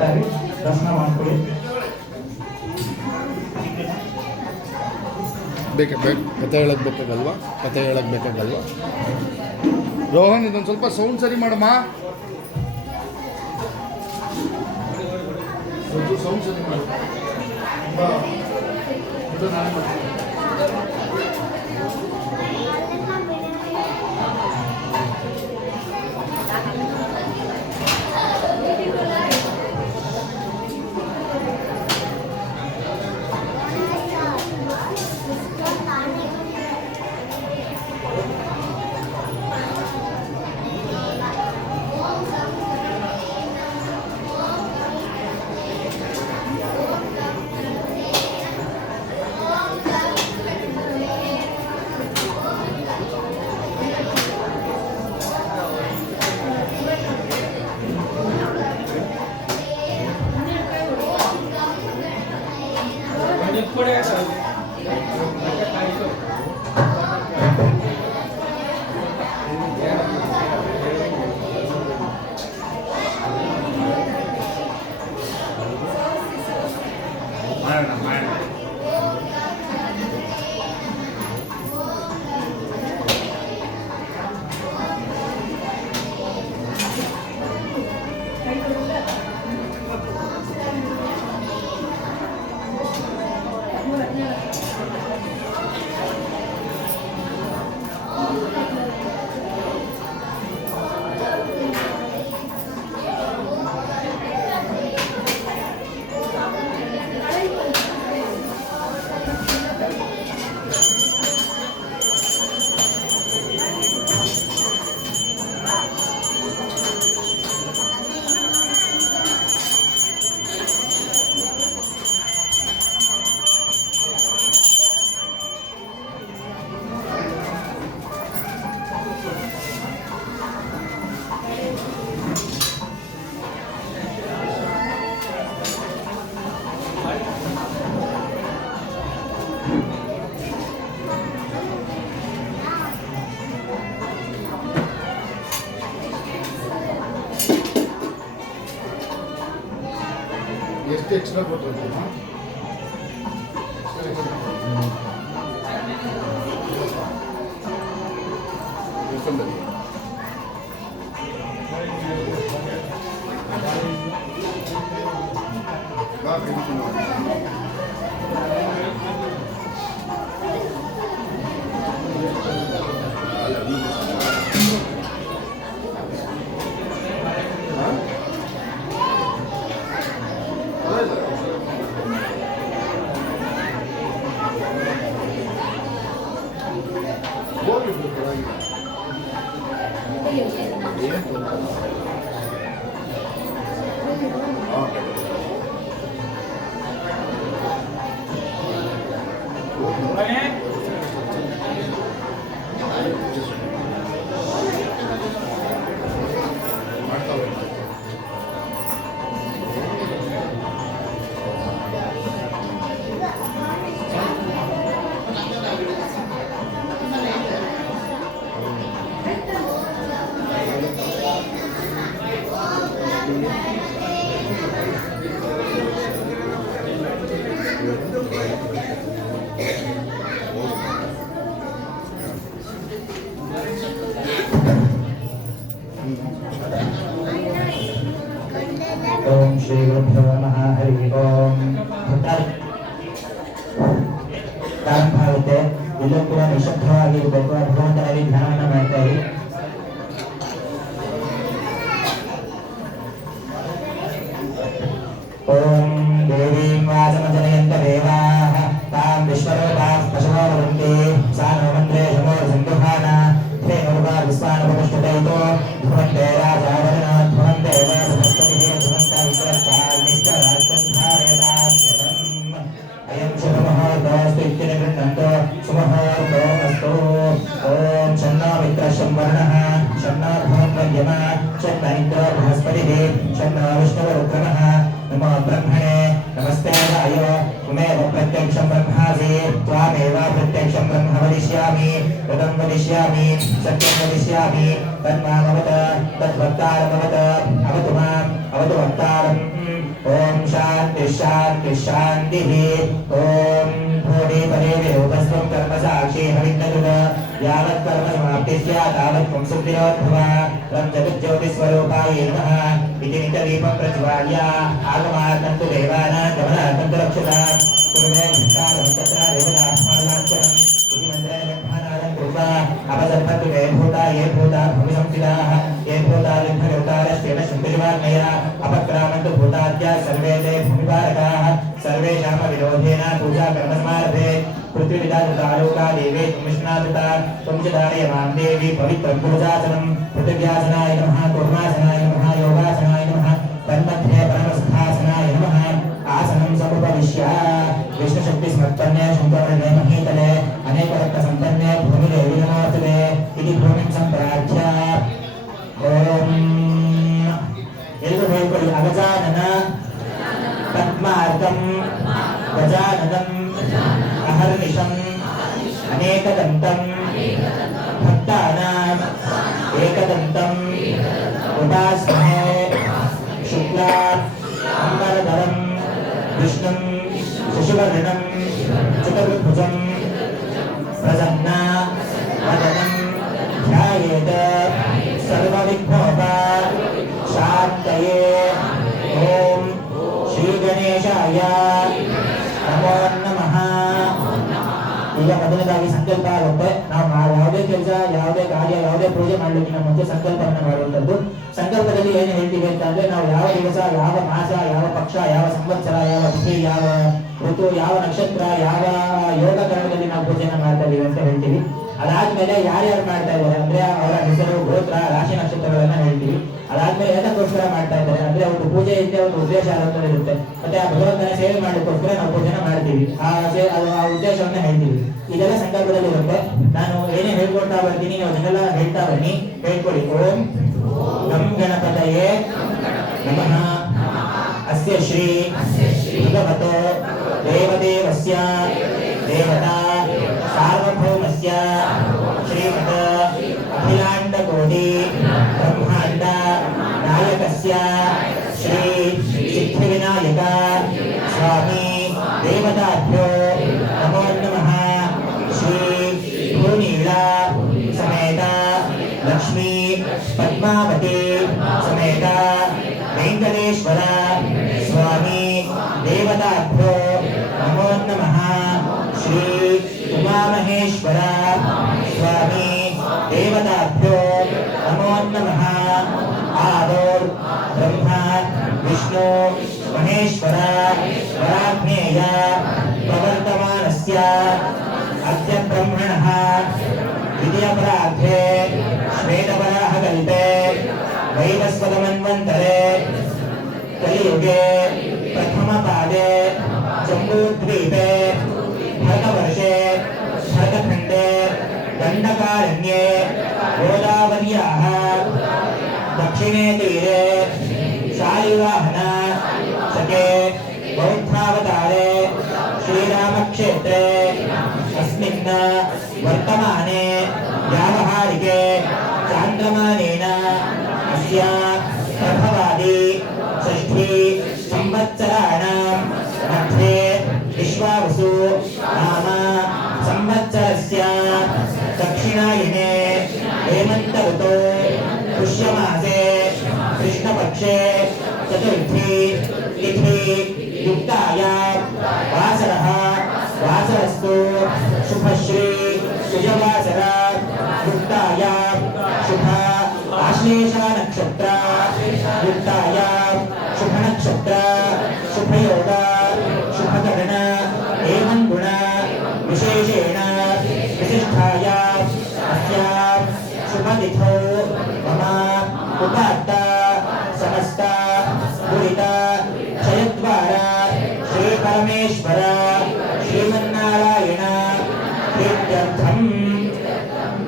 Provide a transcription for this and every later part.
ದರ್ಶನ ಮಾಡ್ಕೊಳ್ಳಿ. ಕತೆ ಹೇಳಕ್ ಬೇಕಾಗಲ್ವಾ? ಕತೆ ಹೇಳಕ್ ಬೇಕಾಗಲ್ವಾ? ರೋಹನ್, ಇದೊಂದು ಸ್ವಲ್ಪ ಸೌಂಡ್ ಸರಿ ಮಾಡಮ್ಮ. ಸೌಂಡ್ ಸರಿ ಮಾಡು. ಎಷ್ಟು ಎಕ್ಸ್ಟ್ರಾ ಕೊಟ್ಟಿರ್ತೀವಿ? ಓಂ ಶ್ರೀ ಗುರುಭ್ಯೋ ನಮಃ. ಹರಿ ಓಂ. ಪ್ರಾರಂಭ ಆಗುತ್ತೆ. ಎಲ್ಲೂ ಕೂಡ ನಿಶಬ್ದವಾಗಿರಬೇಕು. ಭಗವಂತನಲ್ಲಿ ಧ್ಯಾನವನ್ನು ಮಾಡ್ತಾ ಇರಿ. ಓಂ ದೇವೀಂ ವಾಚಮಜನಯಂತ ದೇವಾಃ ತಾಂ ವಿಶ್ವರೂಪಾಃ ಪಶವೋ ವದಂತಿ ಸಾ नो ಮಂತ್ರೇ ಶಮೋ ಸಂದುಹಾನ ಹೇ ನರ್ವಾ ವಿಸ್ವಾನಪುಷ್ಟೈತೋ ಧ್ರುವಂತೆ ರಾಜಾವರಣ ಧ್ರುವಂತೆ ಬೃಹಸ್ಪತಿಃ ಧ್ರುವಂತ ವಿಕ್ರಸ್ತಾರ್ ನಿಶ್ಚರಾಶ್ಚಂಧಾರಯತಾಂ ಅಯಂ ಶುಭಮುಹೂರ್ತೋऽಸ್ತು ಇತ್ಯನ ಗೃಹ್ಣಂತೋ ಸುಮುಹೂರ್ತೋऽಸ್ತु. ಓಂ ಷಣ್ಣೋ ಮಿತ್ರಶಂ ವರ್ಣಃ ಷಣ್ಣೋ ಭೂನ್ಮಧ್ಯಮ ಷಣ್ಣ ಇಂದ್ರೋ ಬೃಹಸ್ಪತಿಃ ಷಣ್ಣೋ ವಿಷ್ಣುರುಕ್ರಮಃ. नमो ब्रह्मणे नमस्ते वाय त्वमेव प्रत्यक्षं ब्रह्मासि त्वामेव प्रत्यक्षं ब्रह्म वदिष्यामि तदं वदिष्यामि सत्यं वदिष्यामि तन्मामवत तद्वक्तारमवत अवतु माम् अवतु वक्तारम् ओम भूरि परे विरूपस्वं कर्म साक्षी हविन्नकृत यावत् कर्म समाप्ति स्यात् तावत् त्वं सुखिनोद्भवा तं जगज्योतिस्वरूपाय नमः इति नित्यदीपं प्रज्वाल्य आगमार्थन्तु देवानां गमनार्थन्तु रक्षता कुर्मे भिक्षां तत्र देवतात्मानाञ्चरम् इति मन्त्रेण ब्रह्मानादं कृत्वा अपसर्पन्तु ये भूता भूमिसंस्थिताः ये भूता लिङ्गनिर्तारश्चेन शुद्धिर्वाग्मया अपक्रामन्तु भूताद्या सर्वे ते भूमिपारकाः सर्वेषामविरोधेन पूजा कर्मसमारभे पृथ्वीविदातुतालोका देवे त्वमिष्णातुता त्वं च धारयमां देवी पवित्रं पुरुषासनं पृथिव्यासनाय नमः कूर्मासनाय नमः योगासनाय नमः तन्मध्ये परमसुखासनाय नमः आसनं समुपविश्य विष्णुशक्तिसमर्पण्ये शङ्करमहीतले अनेकरत्नसम्पन्ने भूमिदेवी नमोऽस्तुते इति भूमिं सम्प्रार्थ्य ॐ एल्लू ಹೇಳ್ಕೊಳ್ಳಿ अगजानन पद्मार्कं गजाननं अहर्निशम् अनेकदन्तं भक्तानाम् एकदन्तं उपास्महे शुक्लाम् अम्बरधरं विष्णुं शशिवर्णं चतुर्भुजं प्रसन्ना वदनं ध्यायेत सर्वविघ्नोपशान्तये ॐ श्रीगणेशाय नमो नमः ಈಗ ಮೊದಲನೇದಾಗಿ ಸಂಕಲ್ಪ ಆಗುತ್ತೆ ನಾವು ಯಾವುದೇ ಕೆಲಸ ಯಾವುದೇ ಕಾರ್ಯ ಯಾವುದೇ ಪೂಜೆ ಮಾಡಲಿಕ್ಕೆ ಮುಂಚೆ ಸಂಕಲ್ಪವನ್ನು ಮಾಡುವಂಥದ್ದು ಸಂಕಲ್ಪದಲ್ಲಿ ಏನು ಹೇಳ್ತೀವಿ ಅಂತಂದ್ರೆ ನಾವು ಯಾವ ದಿವಸ ಯಾವ ಮಾಸ ಯಾವ ಪಕ್ಷ ಯಾವ ಸಂವತ್ಸರ ಯಾವ ತಿಥಿ ಯಾವ ಋತು ಯಾವ ನಕ್ಷತ್ರ ಯಾವ ಯೋಗ ಕರಣದಲ್ಲಿ ನಾವು ಪೂಜೆನ ಮಾಡ್ತಾ ಇದೀವಿ ಅಂತ ಹೇಳ್ತೀವಿ ಅದಾದ್ಮೇಲೆ ಯಾರ್ಯಾರು ಮಾಡ್ತಾ ಇದ್ದಾರೆ ಅಂದ್ರೆ ಅವರ ಹೆಸರು ಗೋತ್ರ ರಾಶಿ ನಕ್ಷತ್ರಗಳನ್ನ ಹೇಳ್ತೀವಿ ಅದಾದ್ಮೇಲೆ ಏನಕ್ಕೋಸ್ಕರ ಮಾಡ್ತಾ ಇದ್ದಾರೆ ಅಂದ್ರೆ ಒಂದು ಪೂಜೆ ಹಿಂದೆ ಒಂದು ಉದ್ದೇಶ ಅನ್ನೋದು ಇರುತ್ತೆ ಮತ್ತೆ ಆ ಭಗವಂತನ ಸೇವೆ ಮಾಡಲಿಕ್ಕೋಸ್ಕರ ನಾವು ಪೂಜೆನ ಮಾಡ್ತೀವಿ ಆ ಉದ್ದೇಶವನ್ನ ಹೇಳ್ತೀವಿ ಇದೆಲ್ಲ ಸಂಕಲ್ಪದಲ್ಲಿ ಇರುತ್ತೆ ನಾನು ಏನೇ ಹೇಳ್ಕೊಳ್ತಾ ಬರ್ತೀನಿ ನೀವು ಅದನ್ನೆಲ್ಲ ಹೇಳ್ತಾ ಬನ್ನಿ ಹೇಳ್ಕೊಳ್ಳಿ ಓಂ ಗಂ ಗಣಪತಯೇ ನಮಃ ಅಸ್ಯ ಶ್ರೀ ಭಗವತೋ ದೇವದೇವಸ್ಯ ದೇವತಾ ಸಾರ್ವಭೌಮಸ್ಯ ಶ್ರೀಮತ್ ಅಖಿಲಾಂಡಕೋಟಿ ಬ್ರಹ್ಮಾಂಡ ನಾಯಕಸ್ಯ ಶ್ರೀ ಸಿದ್ಧಿವಿನಾಯಕ ಸ್ವಾಮಿ ದೇವತಾಭ್ಯೋ ನಮೋ ನಮಃ ಶ್ರೀ ಭೂನೀಳ ಸಮೇತ ಲಕ್ಷ್ಮೀ ಪದ್ಮಾವತಿ ಸಮೇತ ವೆಂಕಟೇಶ್ವರ ಸ್ವಾಮಿ ದೇವತಾಭ್ಯೋ ನಮೋ ನಮಃ ಶ್ರೀ ಉಮಾಮಹೇಶ್ವರ ಸ್ವಾಮಿ ದೇವತಾಭ್ಯೋ ನಮೋ ನಮಃ ಆದೌರ್ ಬ್ರಹ್ಮ ವಿಷ್ಣು ಮಹೇಶ್ವರ ವರಾಜ್ಞೇಯ ಪ್ರವರ್ತಮಾನಸ್ಯ ಅದ್ಯ ಬ್ರಹ್ಮಣಃ ವಿದ್ಯಾಪರಾಧೆ ಶ್ವೇತವರಾಹಕಲ್ಪೆ ವೈವಸ್ವತಮನ್ವಂತರೆ ಕಲಿಯುಗೆ ಪ್ರಥಮ ಪಾದೆ ಜಂಬೂದ್ವೀಪೆ ಭರತवर्षे भरतखण्डे दण्डकारण्ये गोदावर्याः दक्षिणे तीरे शालिवाहन शके बौद्धावतारे श्रीरामक्षेत्रे अस्मिन् वर्तमाने व्यावहारिके चान्द्रमानेन अस्य प्रभवादि षष्ठी संवत्सराणां मध्ये विश्वावसु नाम संवत्सरस्य दक्षिणायने हेमन्त ऋतौ पुष्यमासे कृष्णपक्षे चतुर्थी तिथि युक्तायां वासरः वासरस्तु शुभश्री सुजवासर युक्तायां शुभ आश्लेषा नक्षत्र युक्तायां शुभ नक्षत्र शुभयोग शुभकरण एवं गुण विशेषेण विशिष्टायां अस्यां शुभतिथौ मम उपात्त समस्त दुरित क्षयद्वार श्री परमेश्वर श्रीमन्नारायण प्रीत्यर्थं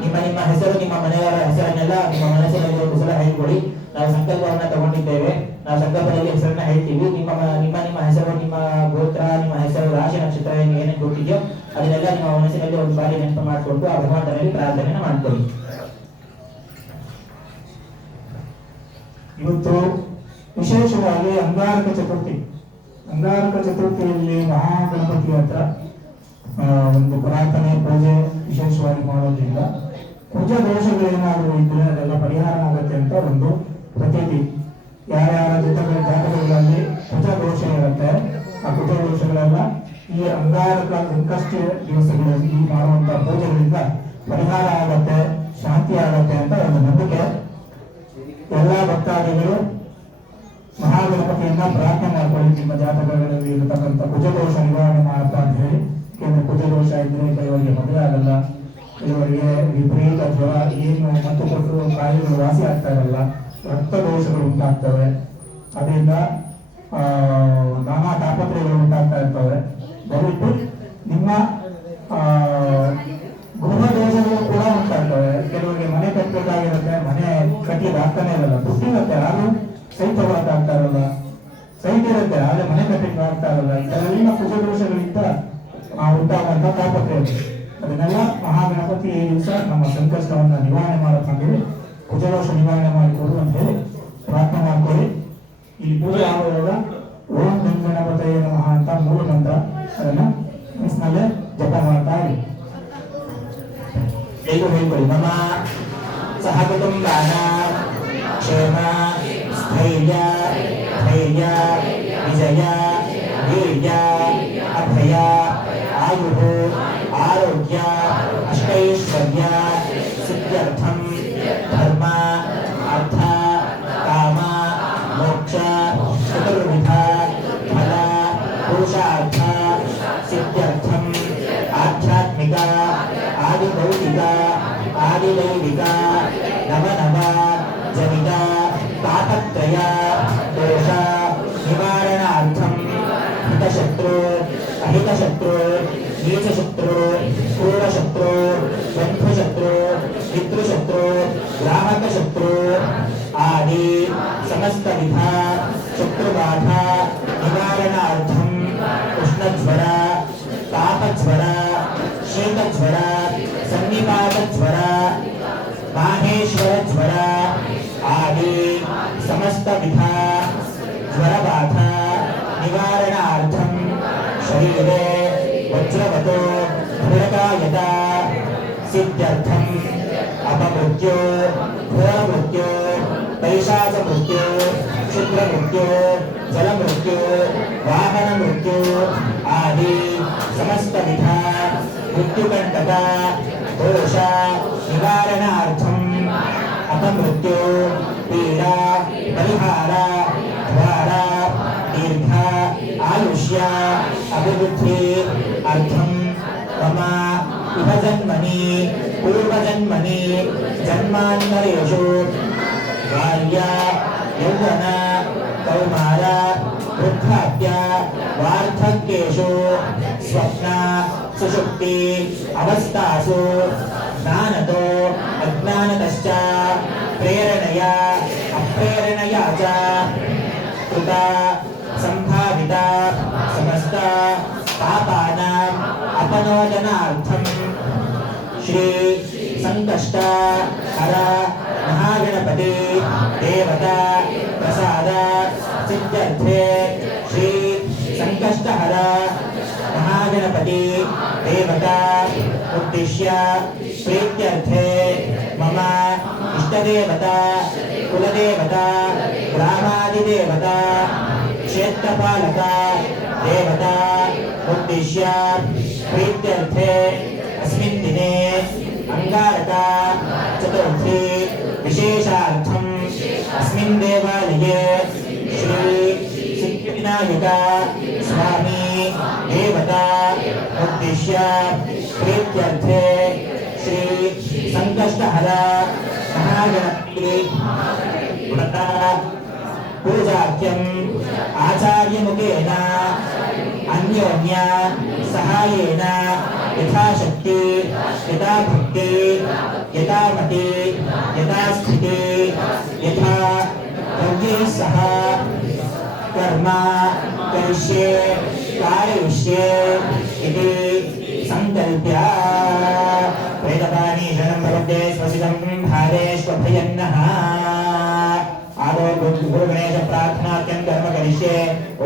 ನಿಮ್ಮ ನಿಮ್ಮ ಹೆಸರು ನಿಮ್ಮ ಮನೆಯವರ ಹೆಸರನ್ನೆಲ್ಲ ನಿಮ್ಮ ಮನಸ್ಸಿನಲ್ಲಿರುವ ಕುಶಲ ಹೇಳ್ಕೊಳ್ಳಿ. ನಾವು ಸಂಕಲ್ಪವನ್ನ ತಗೊಂಡಿದ್ದೇವೆ. ನಾವು ಸಂಕಲ್ಪದಲ್ಲಿ ಹೆಸರನ್ನ ಹೇಳ್ತೀವಿ. ನಿಮ್ಮ ನಿಮ್ಮ ಹೆಸರು, ನಿಮ್ಮ ಗೋತ್ರ, ನಿಮ್ಮ ಹೆಸರು, ರಾಶಿ ನಕ್ಷತ್ರ ಏನೇನು ಗೊತ್ತಿದೆಯೋ ಅದನ್ನೆಲ್ಲ ನಿಮ್ಮ ಮನಸ್ಸಿನಲ್ಲಿ ಒಂದು ಬಾರಿ ನೆನಪು ಮಾಡಿಕೊಂಡು ಆ ಭಗವಂತನಲ್ಲಿ ಪ್ರಾರ್ಥನೆಯನ್ನು ಮಾಡ್ಕೊಳ್ಳಿ. ಇವತ್ತು ವಿಶೇಷವಾಗಿ ಅಂಗಾರಕ ಚತುರ್ಥಿ. ಅಂಗಾರಕ ಚತುರ್ಥಿಯಲ್ಲಿ ಮಹಾಗಣಪತಿ ಹತ್ರ ಒಂದು ಪ್ರಾರ್ಥನೆ ಪೂಜೆ ವಿಶೇಷವಾಗಿ ಮಾಡೋದ್ರಿಂದ ಕುಜ ದೋಷಗಳೇನಾದರೂ ಇದ್ರೆ ಅದೆಲ್ಲ ಪರಿಹಾರ ಆಗುತ್ತೆ ಅಂತ ಒಂದು ಪ್ರತೀತಿ. ಯಾರ್ಯಾರ ಜಾತಕಗಳಲ್ಲಿ ಕುಜ ದೋಷ ಇರುತ್ತೆ, ಆ ಕುಜ ದೋಷಗಳೆಲ್ಲ ಈ ಅಂಗಾರಕ ಸಂಕಷ್ಟ ದಿವಸಗಳಲ್ಲಿ ಮಾಡುವಂತ ಪೂಜೆಗಳಿಂದ ಪರಿಹಾರ ಆಗತ್ತೆ, ಶಾಂತಿ ಆಗತ್ತೆ ಅಂತ ಒಂದು ನಂಬಿಕೆ. ಎಲ್ಲಾ ಭಕ್ತಾದಿಗಳು ಮಹಾಗಣಪತಿಯನ್ನ ಪ್ರಾರ್ಥನೆ ಮಾಡ್ಕೊಳ್ಳಿ. ನಿಮ್ಮ ಜಾತಕಗಳಲ್ಲಿ ಇರತಕ್ಕಂಥ ಕುಜದೋಷ ನಿವಾರಣೆ ಮಾಡಪ್ಪ ಅಂತ ಹೇಳಿ. ಯಾಕೆಂದ್ರೆ ಕುಜದೋಷ ಇದ್ರೆ ಕೆಲವರಿಗೆ ಮದುವೆ ಆಗಲ್ಲ, ಕೆಲವರಿಗೆ ವಿಪರೀತ ಜ್ವರ, ಏನು ಮತ್ತು ಕೊಟ್ಟು ಕಾಯಿಲೆಗಳು ವಾಸಿ ಆಗ್ತಾ ಇರಲ್ಲ, ರಕ್ತ ದೋಷಗಳು ಉಂಟಾಗ್ತವೆ, ಅದರಿಂದ ನಾನಾ ತಾಪತ್ರಯಗಳು ಉಂಟಾಗ್ತಾ ಇರ್ತವೆ. ದಯವಿಟ್ಟು ನಿಮ್ಮ ಗೃಹ ದೋಷಗಳು ಕೂಡ ಉಂಟಾಗ್ತವೆ. ಕೆಲವರಿಗೆ ಮನೆ ಕಟ್ಟಬೇಕಾಗಿರುತ್ತೆ, ಮನೆ ಕಟ್ಟಿದ ಆಗ್ತಾನೆ ಇರಲ್ಲ, ದುಡ್ಡಿರುತ್ತೆ ಆದ್ರೂ ಸೈಟ್ ತಗೊಳಕ್ಕಾಗ್ತಾ ಇರಲ್ಲ, ಸೈಟ್ ಇರುತ್ತೆ ಆದ್ರೆ ಮನೆ ಕಟ್ಟಿಗೆ ಆಗ್ತಾ ಇರಲ್ಲ. ಇದೆಲ್ಲ ಕುಜ ದೋಷಗಳಿಂದ ಉಂಟಾಗುವಂತ ತಾಪತ್ರಯ. ಅದನ್ನೆಲ್ಲ ಮಹಾಗಣಪತಿ ಈ ದಿವಸ ನಮ್ಮ ಸಂಕಷ್ಟವನ್ನ ನಿವಾರಣೆ ಮಾಡಬೇಕಂತೇಳಿ ಕುಜದೋಷ ನಿವಾರಣೆ ಮಾಡಿಕೊಡು ಅಂತ ಹೇಳಿ ಪ್ರಾರ್ಥನೆ ಮಾಡ್ಕೊಳ್ಳಿ. ಈ ಪೂಜೆ ಆಗುವಾಗ ಓಂ ಗಂ ಗಣಪತಯೇ ನಮಃ ಅಂತ ಮೂಲ ಮಂತ್ರ, ಅದನ್ನ ಮನಸ್ಸಿನಲ್ಲೇ ಜಪ ಮಾಡ್ತಾ ಇರಿ. ಎಲ್ಲರೂ ಹೇಳ್ಕೊಳ್ಳಿ. ಮಮ ಸಹ ಕುಟುಂಬಾನ ಕ್ಷೇಮ ಸ್ಥೈರ್ಯ ಧೈರ್ಯ ವಿಜಯ ವೀರ್ಯ ಅಭಯ ಆಯುಃ ಆರೋಗ್ಯ ಅಷ್ಟೈಶ್ವರ್ಯ ಸಿದ್ಧ್ಯರ್ಥಂ ಧರ್ಮ ಅರ್ಥ ಕಾಮ ಮೋಕ್ಷ ಚತುರ್ವಿಧ ಫಲ ಪುರುಷಾರ್ಥ ಸಿದ್ಧ್ಯರ್ಥಂ ಆಧ್ಯಾತ್ಮಿಕ ಆದಿಭೌತಿಕ ಆದಿದೈವಿಕ ನವನವ ಜನಿತ ತಾಪತ್ರಯ ದೋಷ ನಿವಾರಣಾರ್ಥಂ ಹಿತಶತ್ರು ಅಹಿತಶತ್ರು ನೀಚಶತ್ರು ಕ್ರೂರಶತ್ರು ಬಂಧುಶತ್ರು ಪಿತೃಶತ್ರು ಗ್ರಾಹಕಶತ್ರು ಆದಿ ಸಮಸ್ತ ವಿಧ ಶತ್ರುಬಾಧ ನಿವಾರಣಾರ್ಥಂ ಉಷ್ಣಜ್ವರ ತಾಪಜ್ವರ ಶೀತಜ್ವರ ಸನ್ನಿಪಾತಜ್ವರ ಮಾಹೇಶ್ವರ ಜ್ವರ ಆದಿ ಸಮಸ್ತ ವಿಧ ಜ್ವರಬಾಧ ನಿವಾರಣಾರ್ಥಂ ಶರೀರೆ ವಜ್ರವತೋ ದೃಢಕಾಯತ ಸಿದ್ಧ್ಯರ್ಥಂ ಅಪಮೃತ್ಯು ಘೋರಮೃತ್ಯು ಪೈಶಾಚಮೃತ್ಯು ಕ್ಷುದ್ರಮೃತ್ಯು ಜಲಮೃತ್ಯು ವಾಹನ ಮೃತ್ಯು ಆದಿ ಸಮಸ್ತ ವಿಧ ಮೃತ್ಯುಕಂಟಕ ದೋಷ ನಿವಾರಣಾರ್ಥಂ ಅಪಮೃತ್ಯು ಪೀಡಾ ಪರಿಹಾರ ದ್ವಾರ ದೀರ್ಘ ಆಯುಷ್ಯ ಅಭಿವೃದ್ಧಿ ಅರ್ಥಂ ಮಮ ಇಹ ಜನ್ಮನಿ ಪೂರ್ವಜನ್ಮನಿ ಜನ್ಮಾಂತರೇಷು ಬಾಲ್ಯ ಯೌವನ ಕೌಮಾರ ವೃದ್ಧಾಪ್ಯ ವಾರ್ಧಕ್ಯೇಷು ಸ್ವಪ್ನ ಸುಷುಪ್ತಿ ಅವಸ್ಥಾಸು ಜ್ಞಾನತೋ ಅಜ್ಞಾನತಶ್ಚ ಪ್ರೇರಣೆಯ ಅಪ್ರೇರಣೆಯ ಚ ಕೃತ ಸಂಭಾವಿತ ಸಮಸ್ತ ಪಾಪಾನಾಂ ಅಪನೋದನಾರ್ಥಂ ಶ್ರೀ ಸಂಕಷ್ಟ ಹರ ಮಹಾಗಣಪತಿ ದೇವತಾ ಪ್ರಸಾದ ಸಿದ್ಧ್ಯರ್ಥೆ ಶ್ರೀ ಸಂಕಷ್ಟ ಹರ ಮಹಾಗಣಪತಿ ದೇವತಾ ಉದ್ದೇಶ್ಯ ಪ್ರೀತ್ಯರ್ಥೆ ಮಮ ಇಷ್ಟದೇವತಾ ಕುಲದೇವತಾ ಗ್ರಾಮಾದಿದೇವತಾ ಕ್ಷೇತ್ರಪಾಲಕ ದೇವತಾ ಉದ್ದೇಶ್ಯ ಪ್ರೀತ್ಯರ್ಥೆ अस्मिन् दिने अंगारक चतुर्थी विशेषार्थम अस्मिन् देवालये श्री सिद्धिविनायक स्वामी देवता उद्देश्य प्रीत्यर्थे श्री संकष्टहर महागणपति पूजाख्यम आचार्य मुखेन अन्योन्य सहायेन यथाशक्ति यथा भक्ति यथा मति यथा स्थिति यथा योगी सह कर्म करिष्ये कारयिष्ये इति संकल्प्य वेदपाणि शरणं भवते स्वसितं भावेष्वभयन्नः आदौ गुरुगणेश प्रार्थनाख्यं कर्म करिष्ये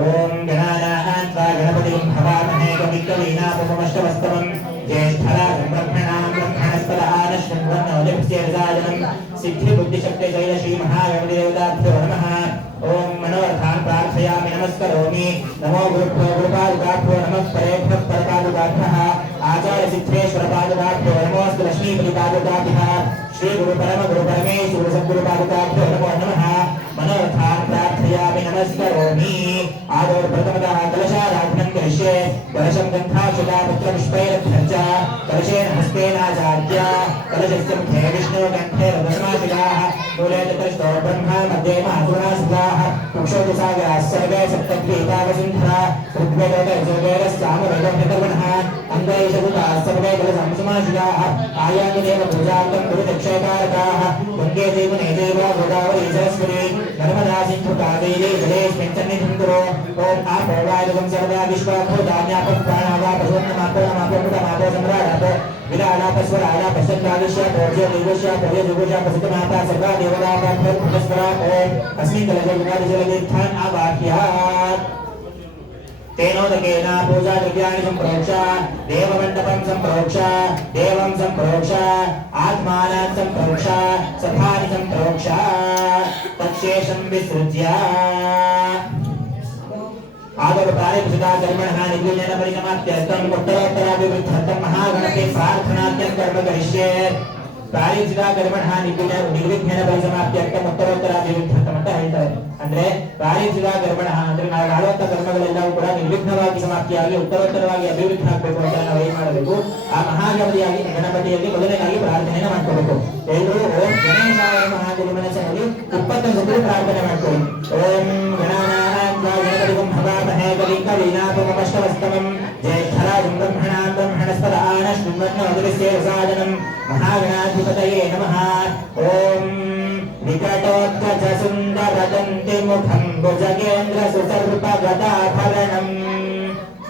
ಓಂ ಗಣಾನಾನ್ ತ್ವಾ ಗಣಪತಿಂ ಹವಾಮಹೇ ಕವಿಂ ಕವೀನಾಮುಪಮಶ್ರವಸ್ತಮಂ ಜ್ಯೇಷ್ಠರಾಜಂ ಬ್ರಹ್ಮಣಾಂ ಬ್ರಹ್ಮಣಸ್ಪದಾನ ಶೃಣ್ವನ್ನೋದಿಭ್ಯೇರ್ಗಾಯನಂ ಸಿದ್ಧಿ ಬುದ್ಧಿಶಕ್ತಿ ಜಯ ಶ್ರೀ ಮಹಾಗಣಪತಿದೇವತಾಭ್ಯೋ ನಮಃ ಓಂ ಮನೋರಥಾನ್ ಪ್ರಾರ್ಥಯಾಮಿ ನಮಸ್ಕರೋಮಿ ನಮೋ ಗುರುಭ್ಯೋ ಗುರುಪಾದುಕಾಭ್ಯೋ ನಮಃ ಪರೇಭ್ಯಃ ಪರಪಾದುಕಾಭ್ಯಃ ಆಚಾರ್ಯ ಸಿದ್ಧೇಶ್ವರ ಪಾದುಕಾಭ್ಯೋ ನಮೋऽस्तु ಲಕ್ಷ್ಮೀಪತಿ ಪಾದುಕಾಭ್ಯಃ ಶ್ರೀ ಗುರು ಪರಮ ಗುರು ಪರಮೇಶ್ವರ ಸದ್ಗುರು ಪಾದುಕಾಭ್ಯೋ ನಮೋ ನಮಃ ಮನೋರಥಾನ್ ಪ್ರಾರ್ಥಯಾಮಿ ನಮಸ್ಕರೋಮಿ ಆದೌ ಪ್ರಥಮತಃ ಕಲಶಾರಾಧನಂ ಕರಿಷ್ಯೆ ಕಲಶಂ ಗಂಧಾಕ್ಷತಾ ಪುತ್ರಪುಷ್ಪೈರಭ್ಯರ್ಚ ಕಲಶೇನ ಹಸ್ತೇನಾಚಾರ್ಯ ಕಲಶಸ್ಯ ಮುಖೇ ವಿಷ್ಣು ಕಂಠೇ ರಥಸಮಾಸಿಗಾಃ ಮೂಲೆ ಚತುಷ್ಟೋ ಬ್ರಹ್ಮ ಮಧ್ಯೆ ಮಹಾಸುರಾಸುರಾಃ ಕುಕ್ಷೋತಿ ಸಾಗರಾः ಸರ್ವೇ ಸಪ್ತದ್ವೀಪಾವಸುಂಧರಾ ಋಗ್ವೇದೋದಯಜುರ್ವೇದಸ್ಸಾಮವೇದೋऽಭ್ಯಕರ್ಮಣः ಅಂಗೈಷಭೂತಾः ಸರ್ವೇ ಕಲಸಂಸಮಾಸಿಗಾः ಆಯಾಮಿದೇವ ಪೂಜಾರ್ಥಂ ಗುರುದಕ್ಷೇಕಾರಕಾः ಗಂಗೆ ಜೈವನೇ ಜೈವ ಗೋದಾವರಿ ಸರಸ್ವತಿ ನರ್ಮದಾ ಸಿಂಧು ಕಾವೇರಿ ಜಲೇಸ್ಮಿನ್ ಸನ್ನಿಧಿಂ ಕುರು ಓಂ ಆಪೋ ವಾಯುಗಂ ಸರ್ವಾ ವಿಶ್ವಾಭೂತಾನ್ಯಾಪೋ ಪ್ರಾಣಾವಾಪಸುನ್ನಮಾಪೋ ಸಮ್ರಾಡಾಪೋ विरालापस्वरालापशन्नादिश्य भोज्य दिवश्य भोज्य जुगुष्य प्रसिद्धमाता सर्वा देवताभ्यर्भुतस्वरा ओम अस्मिन् कलशविवादिजलतीर्थान् आवाह्यात् तेनोदकेन पूजा द्रव्याणि सम्प्रोक्ष देवमण्डपं सम्प्रोक्ष देवं सम्प्रोक्ष आत्मानं सम्प्रोक्ष सभानि सम्प्रोक्ष तत्शेषं विसृज्य आदौ प्रारब्धता कर्मणः निर्विघ्नेन परिसमाप्त्यर्थम् उत्तरोत्तराभिवृद्ध्यर्थं महागणपते प्रार्थनार्थं कर्म करिष्ये ಪ್ರಾರಂಭಿಸಿದ ಕರ್ಮಣ ನಿರ್ವಿಘ್ನ ಪರಿಸಮಾಪ್ತಿಯರ್ಥಂ ಉತ್ತರೋತ್ತರಾಭಿವೃದ್ಧರ್ಥಂ ಅಂತ ಹೇಳ್ತಾರೆ. ಅಂದ್ರೆ ಪ್ರಾರಂಭಿಸಿದ ಕರ್ಮಣ ಅಂದ್ರೆ ನಾವು ಮಾಡುವಂತ ಕರ್ಮಗಳೆಲ್ಲವೂ ಕೂಡ ನಿರ್ವಿಘ್ನವಾಗಿ ಸಮಾಪ್ತಿಯಾಗಿ ಉತ್ತರೋತ್ತರವಾಗಿ ಅಭಿವೃದ್ಧಿ ಆಗಬೇಕು ಅಂತ ನಾವು ಏನ್ ಮಾಡಬೇಕು, ಆ ಮಹಾಗಣಪತಿಯಾಗಿ ಗಣಪತಿಯಲ್ಲಿ ಮೊದಲನೇದಾಗಿ ಪ್ರಾರ್ಥನೆಯನ್ನು ಮಾಡ್ಕೋಬೇಕು. ಎಲ್ಲರೂ ಓಂ ಗಣೇಶಾಯ ನಮಃ ಅಂತ ಮನಸ್ಸಿನಲ್ಲಿ 20 ಸತಿ ಪ್ರಾರ್ಥನೆ ಮಾಡ್ಕೊಳ್ಳಿ. ಓಂ ಗಣಾನಾಂ ಗಣಪತಿಂ ಹವಾಮಹೇ ಕವಿಂ ಕವೀನಾಮುಪಮಶ್ರವಸ್ತಮಂ ಜ್ಯೇಷ್ಠರಾಜಂ ಬ್ರಹ್ಮಣಾಂ ಬ್ರಹ್ಮಣಸ್ಪದಾನ ಶೃಣ್ವನ್ನೋದಿಭ್ಯೇರ್ಗಾಯನಂ महागणाधिपतये नमः. ओम विकटोत्कच सुन्दरदन्तिमुखं भुजगेन्द्र सुसर्पगदाभरणं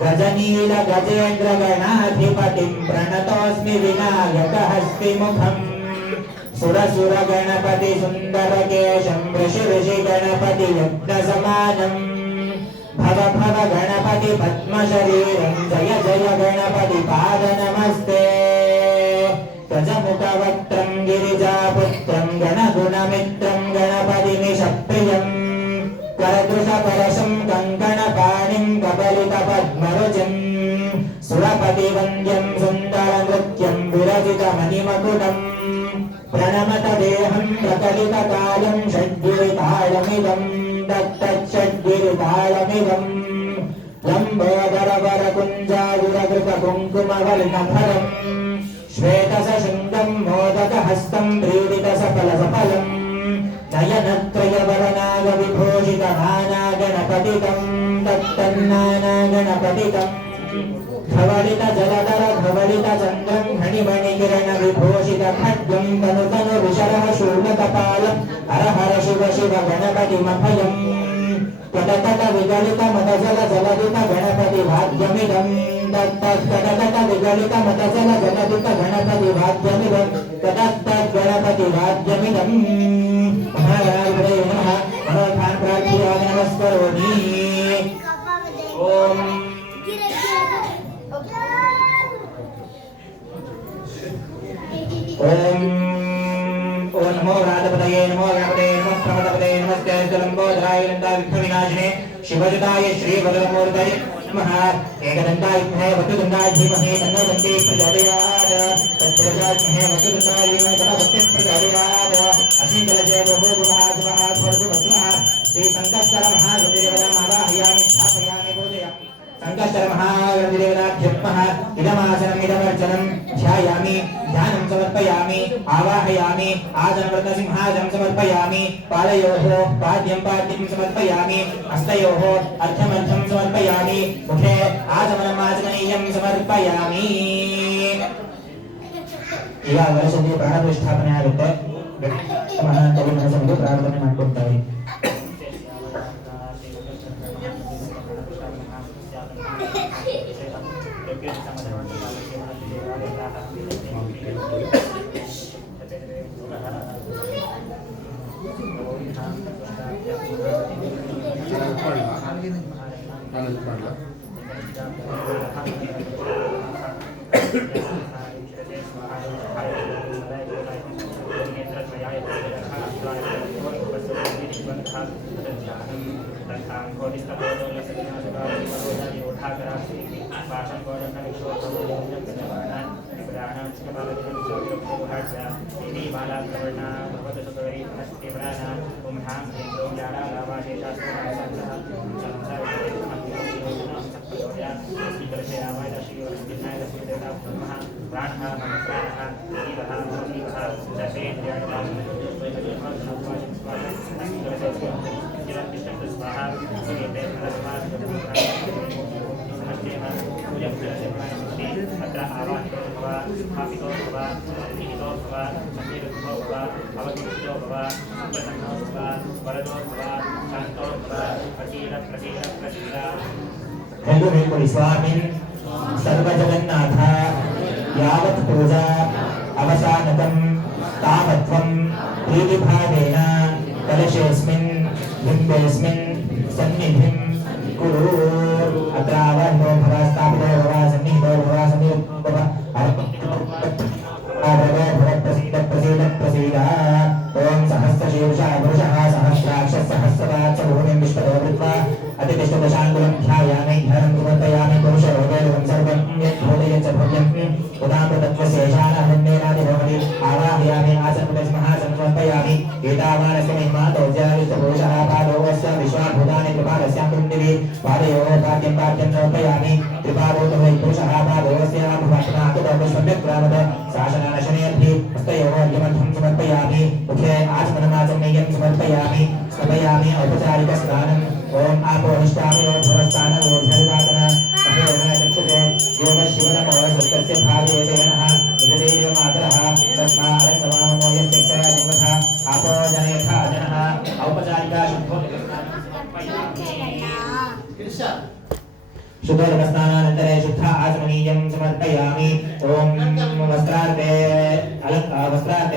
गजनील गजेन्द्र गणाधिपतिं प्रणतोऽस्मि विनायकहस्तिमुखम् सुरसुर गणपति सुन्दरकेशं ऋषि ऋषि गणपति यज्ञसमानं भव भव गणपति पद्मशरीरं जय जय गणपति पादनमस्ते गजमुखवक्त्रं गिरिजापुत्रं गणगुणमित्रं गणपतिनिशप्रियं करदृशपरशं कङ्कणपाणिं कबलितपद्मरुचिं सुरपतिवन्द्यं सुन्दरनृत्यं विरचितमणिमकुटं प्रणमत देहं प्रकलितकालं षड्गिरितालमिदं दत्तच्छड्गिरितालमिदं लम्बोदरवरकुञ्जायुरकृतकुङ्कुमवर्णफलम् श्वेतसशृङ्गं मोदकहस्तं प्रीडितसफलसफलं नयनत्रयवरनागविभूषितनानागणपतितं तत्तन्नानागणपतितं धवलितजलधर धवलितचन्द्रं घणिमणिकिरणविभूषितखड्गं तनुतनुविशरः शूलकपालं हर हर शिव शिव गणपतिमभयम् तटतट विगलित मदजल जलदित गणपति भाग्यमिदं तत्तट विगलित मदजल जलदित गणपति भाग्यमिदं ततस्तत् गणपति भाग्यमिदं महागणाधिपतये नमः. मनोभान प्रार्थयामि नमस्करोमि. ओम ओम ओम नमो राधपतये नमो गणपते नमो प्रमदपते नमस्ते लंबोदराय लंकाविघ्नविनाशिने शिवजुताय श्रीवरमूर्तये नमः. एकदन्ताय विद्महे वक्रतुण्डाय धीमहि तन्नो दन्ती प्रचोदयात्. तत्प्रजामहे वक्रतुण्डाय धीमहि तन्नो दन्ती प्रचोदयात्. अस्मिन् कलशे बहु गुणः शिवः स्वर्गवत्सः श्री संकष्टर महागणपतिदेवतामावाहयामि स्थापयामि पूजयामि. संकष्टर महागणपतिदेवताभ्यो नमः. इदमासनम् इदमर्चनं ध्यायामि ध्यानं समर्पयामि आवाहयामि आसनव्रतसिंहासनं समर्पयामि पादयोः पाद्यं पाद्यं समर्पयामि हस्तयोः अर्धमर्धं समर्पयामि मुखे आचमनम् आचमनीयं समर्पयामि. इवाग वर्षದಲ್ಲಿ ಪ್ರಾಣ ಪ್ರತಿಷ್ಠಾಪನೆ ಆಗುತ್ತೆ. ಮಹಾಂತರು ಮನಸ್ಸಲ್ಲಿ ಪ್ರಾರ್ಥನೆ ಮಾಡ್ಕೊಳ್ತಾರೆ. ನಾನು ಹೆಲ್ಪ್ ಮಾಡಲ್ಲ. हेलो हेलो स्वामिन् सर्वजगन्नाथ यावत् पूजा अवसानतं तावत्त्वं प्रीतिभावेन कलशेऽस्मिन् बिम्बेऽस्मिन् सन्निधिं कुरु। अत्रावह्नो भव स्थापितो भव सन्निहितो भव सन्निहितो भव प्रसीद प्रसीद प्रसीद। ओम सहस्रशीर्षः पुरुषः सहस्राक्षः सहस्रवाच्च भूमिं विश्वतो कृत्वा अतितिष्ठदशाङ्गुलं ध्यायामि ध्यानं समर्पयामि पुरुषरोगेदं सर्वं यद्भूतयच्च भव्यं उदान्ततत्त्वशेषानहन्येनादिभवति आवाहयामि आसन्मुखस्महासनं समर्पयामि। एतावानस्य महिमातोज्याविष्टपुरुषः पादोऽस्य विश्वाभूतानि कृपालस्यां कुण्डिवी पादयोः पाद्यं पाद्यं समर्पयामि। कृपादोः पुरुषः पादोऽस्य भुवनाकृतौ सम्यक् शासनानशनेऽर्थे हस्तयोः अर्घ्यमर्थं समर्पयामि। मुखे आचमनमाचमनीयं समर्पयामि। समर्पयामि औपचारिकस्नानम्। ओम आपो निष्ठामयो भवस्तानं ऊर्ध्वरिवादन अभेदन चक्षुषे योगशिवनमो सत्यस्य भागेतेनः उजदेव मातरः तस्मा अरङ्गमामो यस्य क्षया जन्मथा आपो जनयथा जनः औपचारिका शुद्धोदकस्नानानन्तरे शुद्ध आचमनीयं समर्पयामि। ओम वस्त्रार्थे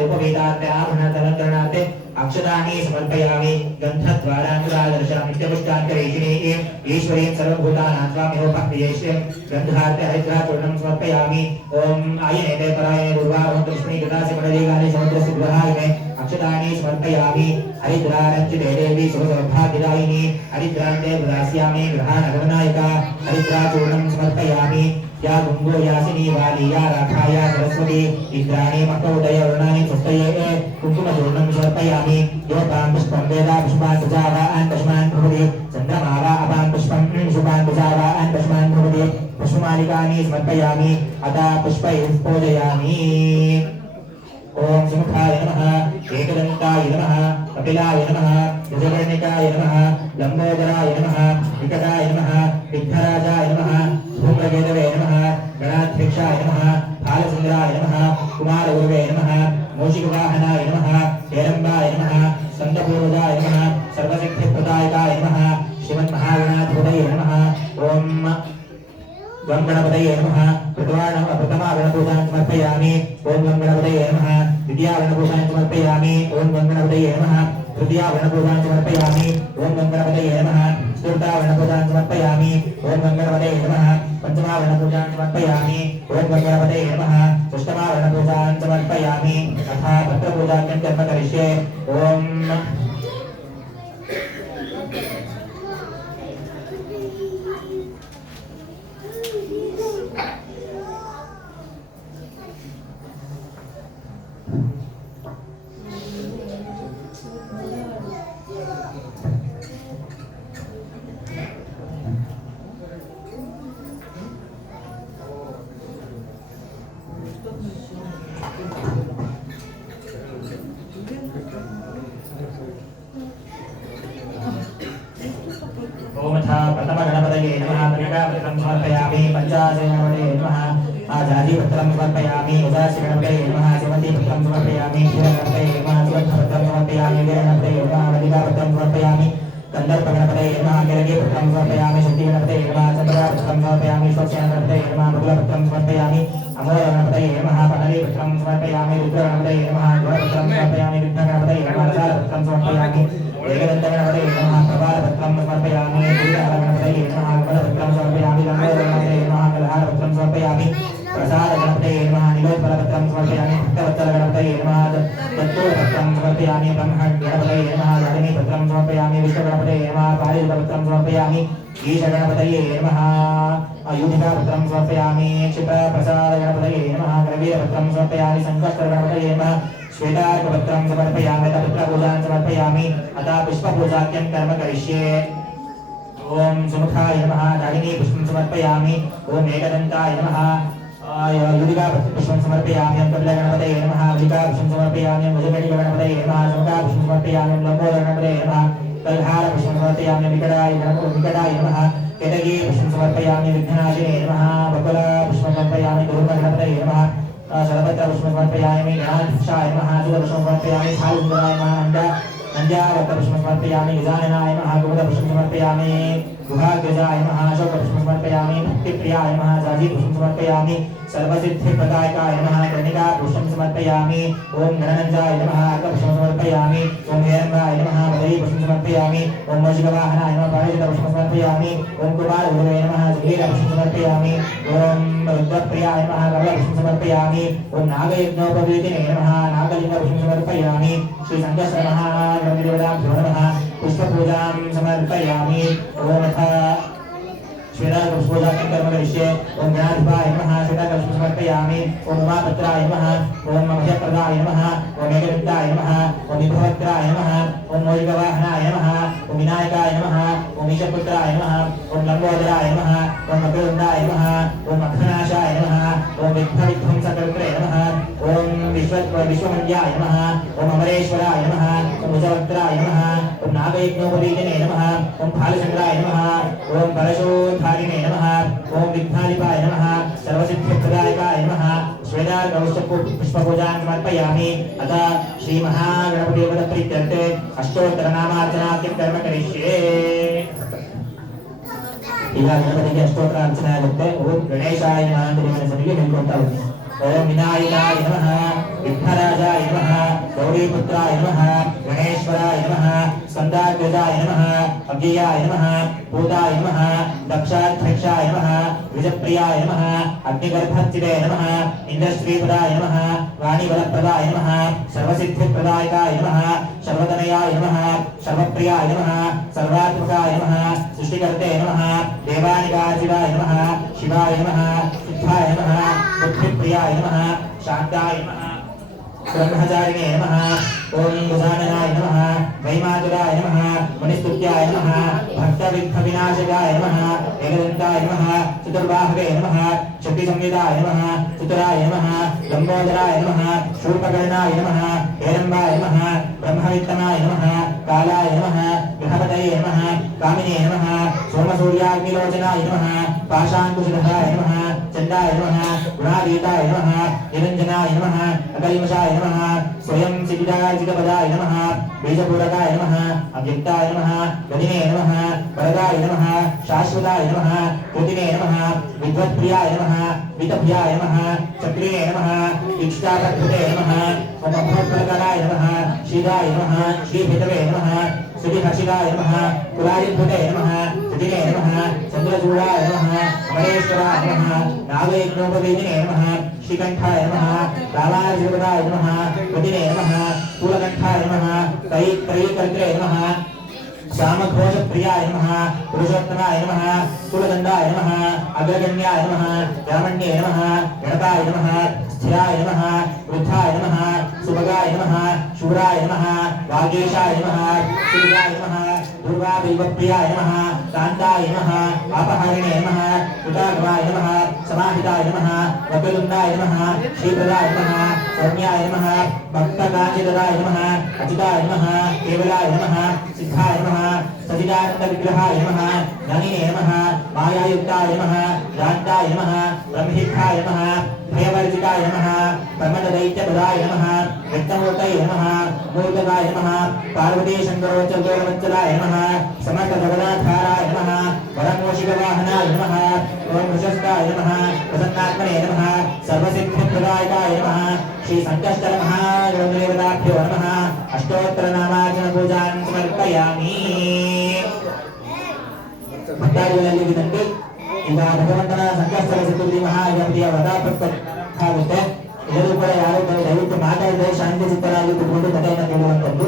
उपवीतार्थे आभरणतलङ्करणार्थे अक्षतानि समर्पयामि। गन्धद्वाराङ्कुरादर्शनमित्यपुष्टान्तरेषिणी ईश्वरीं सर्वभूतानां स्वामिनोपक्रियेष्यं गन्धार्थे हरिद्राचूर्णं समर्पयामि। ओम आयनेते परायणे दुर्वारोहं कृष्णी कृतासि मण्डलीकानि समुद्रस्य गृहायिने अक्षतानि समर्पयामि। हरिद्रारञ्चिते देवी शुभसौभाग्यदायिनी हरिद्रान्ते प्रदास्यामि गृहानगमनायिका हरिद्राचूर्णं समर्पयामि। या गुंगो यासिनी वाली या राधा या सरस्वती इंद्राणी मकौदय वर्णानि पुष्टये कुंकुमचूर्णं समर्पयामि। यो पां पुष्पं वेदा पुष्पान् प्रजावा अन् पुष्पान् भवति चन्द्रमा वा अपां पुष्पं शुभान् प्रजावा अन् पुष्पान् भवति पुष्पमालिकानि समर्पयामि। अतः पुष्पैः पूजयामि। ओम सुमुखाय नमः एकदन्ताय नमः कपिलाय नमः गजवर्णिकाय नमः लंबोदराय नमः विकटाय नमः विघ्नराजाय नमः धूम्रकेतवे नमः गणाध्यक्षाय नमः फालसुन्दराय नमः कुमारगुरुवे नमः मूषिकवाहनाय नमः हेरम्बाय नमः स्कन्दपूर्वजाय नमः सर्वसिद्धिप्रदायकाय नमः श्रीमन्महागणाधिपतये नमः। ओम गं गणपतये नमः प्रथमा गणपूजां समर्पयामि। ओम गं गणपतये नमः द्वितीया गणपूजां समर्पयामि। ओम गं गणपतये नमः तृतीया गणपूजां समर्पयामि। ओम गं गणपतये नमः चतुर्था गणपूजां समर्पयामि। ओम गं गणपतये नमः पंचमा गणपूजां समर्पयामि। ओम गं गणपतये नमः षष्ठमा गणपूजां समर्पयामि। तथा भद्रपूजां कर्म करिष्ये। ओम ओमथा प्रथमगणपतये नमः कनकावृतं समर्पयामि। पञ्चाशयगणपतये नमः आजादीपत्रं समर्पयामि। उदासीगणपतये नमः शिवतीपत्रं समर्पयामि। शिवगणपतये नमः शिवपत्रं समर्पयामि। वीरगणपतये नमः वलिकापत्रं समर्पयामि। कन्दर्पगणपतये नमः किरकीपत्रं समर्पयामि। शक्तिगणपतये नमः चन्द्रपत्रं समर्पयामि। स्वस्यगणपतये नमः मृगलपत्रं समर्पयामि। अमोघगणपतये नमः पनलीपत्रं समर्पयामि। रुद्रगणपतये नमः घोरपत्रं समर्पयामि। विघ्नगणपतये नमः विशालपत्रं समर्पयामि। एकदन्तगणपतये नमः प्रभालपत्रं समर्पयामि। गणपतये नमः समर्पयामि ब्रह्म गणपतये नमः धरणीपत्रं समर्पयामि विष्णुगणपतये नमः पारिजातपत्रं समर्पयामि ईशगणपतये नमः अयुधिकापत्रं समर्पयामि क्षिप्रप्रसादगणपतये नमः गणवीरपत्रं समर्पयामि संकष्टगणपतये नमः श्वेतार्कपत्रं समर्पयामि तपत्रपूजां समर्पयामि अतः पुष्पपूजाख्यं कर्म करिष्ये ओम सुमुखाय नमः दाहिनी पुष्पं समर्पयामि ओम एकदन्ताय नमः युधिका पुष्पं समर्पयामि कपिलगणपतये नमः वलिका पुष्पं समर्पयामि भुजगणपतये नमः समका पुष्पं समर्पयामि लंबोदरगणपतये नमः कल्हार पुष्पं समर्पयामि विकटाय नमः केतकी पुष्पं समर्पयामि विघ्नाशिने नमः बकुला पुष्पं समर्पयामि गुरुगणपतये नमः सरपत्र पुष्पं समर्पयामि गणाधीशाय नमः सुदर्शनं समर्पयामि फालुन्दराय नमः नंद्यावतपुष्पं समर्पयामि गजाननाय नमः गोमतपुष्पं समर्पयामि गुहाग्रजाय नमः अशोकपुष्पं समर्पयामि भक्तिप्रियाय नमः जाजीपुष्पं समर्पयामि सर्वसिद्धिप्रदायकाय नमः कर्णिकापुष्पं समर्पयामि ओम गणनंजाय नमः अर्कपुष्पं समर्पयामि ओम हेरंगाय नमः बदरीपुष्पं समर्पयामि ओम मोषिकवाहनाय नमः पारिजातपुष्पं समर्पयामि ओम कुमारगुरवे नमः जंगीरपुष्पं समर्पयामि ओम रुद्रप्रियाय नमः कमलपुष्पं समर्पयामि ओम नागयज्ञोपवीतिने नमः नागलिंगपुष्पं समर्पयामि श्री संकष्टमहागणपतिदेवताभ्यो नमः पुष्पपूजां समर्पयामि ओम श्वेताकल्पपूजां कर्म करिष्ये ओम गणाधिपाय नमः श्वेताकल्पं समर्पयामि ओम उमापत्राय नमः ओम मह्यप्रदाय नमः ओम एकदन्ताय नमः ओम विभवत्राय नमः ओम मोहिकवाहनाय नमः ओम विनायकाय नमः ओम ईशपुत्राय नमः ओम लंबोदराय नमः ओम मकरन्दाय नमः ओम मखनाशाय नमः ओम विध्वंसकर्त्रे नमः ओम विश्वमन्याय नमः ओम अमरेश्वराय नमः ओम भुजवक्त्राय नमः ओम नागयज्ञोपवीतिने नमः ओम फालचन्द्राय नमः ओम परशोद्धारिणे नमः ओम विघ्नाधिपाय नमः सर्वसिद्धिप्रदायकाय नमः श्वेतार्कपुष्पपूजां समर्पयामि अतः श्री महागणपतिदेवताप्रीत्यर्थे अष्टोत्तरनामार्चनाख्यं कर्म करिष्ये ಈಗ ಗಣಪತಿಗೆ ಅಷ್ಟೋತ್ತರ ಅರ್ಚನೆ ಆಗುತ್ತೆ ಓಂ ಗಣೇಶಾಯ ನಮಃ ಅಂತ ನಿಮ್ಮ ಹೆಸರಿಗೆ ಹೇಳ್ಕೊಳ್ತಾ ಹೋಗಿ ओम विनायकाय नमः विघ्नराजाय नमः गौरीपुत्राय नमः गणेश्वराय नमः स्कन्दाग्रजाय नमः अव्ययाय नमः भूताय नमः दक्षाध्यक्षाय नमः विजप्रियाय नमः अग्निगर्भस्थिते नमः इन्द्रश्रीपदाय नमः वाणीबलप्रदाय नमः सर्वसिद्धिप्रदायकाय नमः सर्वतनयाय नमः सर्वप्रियाय नमः सर्वात्मकाय नमः सृष्टिकर्ते नमः देवानिकाशिवाय नमः शिवाय नमः सिद्धाय नमः बुद्धिप्रियाय नमः शान्ताय नमः ब्रह्मचारिणे नमः ओम गजाननाय नमः वैमातुराय नमः मणिस्तुत्याय नमः भक्तविघ्नविनाशकाय नमः एकदन्ताय नमः चतुर्बाहवे नमः शक्तिसंयुताय नमः चतुराय नमः लंबोदराय नमः शूर्पकर्णाय नमः हेरम्बाय नमः ब्रह्मवित्तमाय नमः कालाय नमः गृहपतये नमः कामिने नमः सोमसूर्याग्निलोचनाय नमः पाशाङ्कुशधराय नमः चण्डाय नमः गुणातीताय नमः निरञ्जनाय नमः अकल्मषाय नमः स्वयं सिद्धार्जितपदाय नमः बीजपूरकाय नमः अव्यक्ताय नमः गदिने नमः वरदाय नमः शाश्वताय नमः कृतिने नमः विद्वत्प्रियाय नमः वितप्रियाय नमः चक्रिणे नमः इष्टापकृते नमः ओमभवत्फलकराय नमः श्रीदाय नमः श्रीभितवे नमः श्रीहर्षिताय नमः कुलारिभूते नमः कृतिने नमः चन्द्रचूडाय नमः अमरेश्वराय नमः नागयज्ञोपवेदिने नमः श्रीकण्ठाय नमः रामार्जितपदाय नमः कृतिने नमः स्थूलकण्ठाय नमः त्रयीकर्त्रे नमः श्यामघोषप्रियाय नमः पुरुषोत्तमाय नमः स्थूलदण्डाय नमः अग्रगण्याय नमः ब्राह्मण्ये नमः गणपाय नमः स्थिराय नमः वृद्धाय नमः सुभगाय नमः शूराय नमः वागीशाय नमः शिवाय नमः दुर्गादेवप्रियाय नमः कान्ताय नमः आपहारिणे नमः कृतागमाय नमः समाहिताय नमः वक्रतुण्डाय नमः श्रीप्रदाय नमः सौम्याय नमः भक्तकाञ्चितदाय नमः अचिताय नमः केवलाय नमः सिद्धाय नमः सचिदानन्दविग्रहाय नमः ज्ञानिने नमः मायायुक्ताय नमः शान्ताय नमः ब्रह्महिताय नमः भयवर्जिताय नमः प्रमददैत्यपदाय नमः विष्णुमूर्तये नमः मूर्तकाय नमः पार्वतीशङ्करोच्चगोरवत्सलाय नमः समर्थभगवनाधाराय नमः वरमोषिकवाहनाय नमः ओम वृषस्ताय नमः प्रसन्नात्मने नमः सर्वसिद्धिप्रदायकाय नमः श्री संकष्टमहागणपतिदेवताभ्यो नमः अष्टोत्तरनामार्चनपूजां समर्पयामि ಭಕ್ತಾದಿಗಳಲ್ಲಿ ವಿನಂತಿ ಈಗ ಭಗವಂತನ ಸಂಕಷ್ಟದ ಚತುರ್ಥಿ ಮಹಾಗಣಪತಿಯ ವ್ರತಾಗುತ್ತೆ ಎಲ್ಲರೂ ಕೂಡ ಯಾರು ದಯವಿಟ್ಟು ಮಾತಾಡಿದ್ರೆ ಶಾಂತಿ ಚಿತ್ತರಾಗಿ ಕುತ್ಕೊಂಡು ಕಥೆಯನ್ನು ಕೇಳುವಂಥದ್ದು.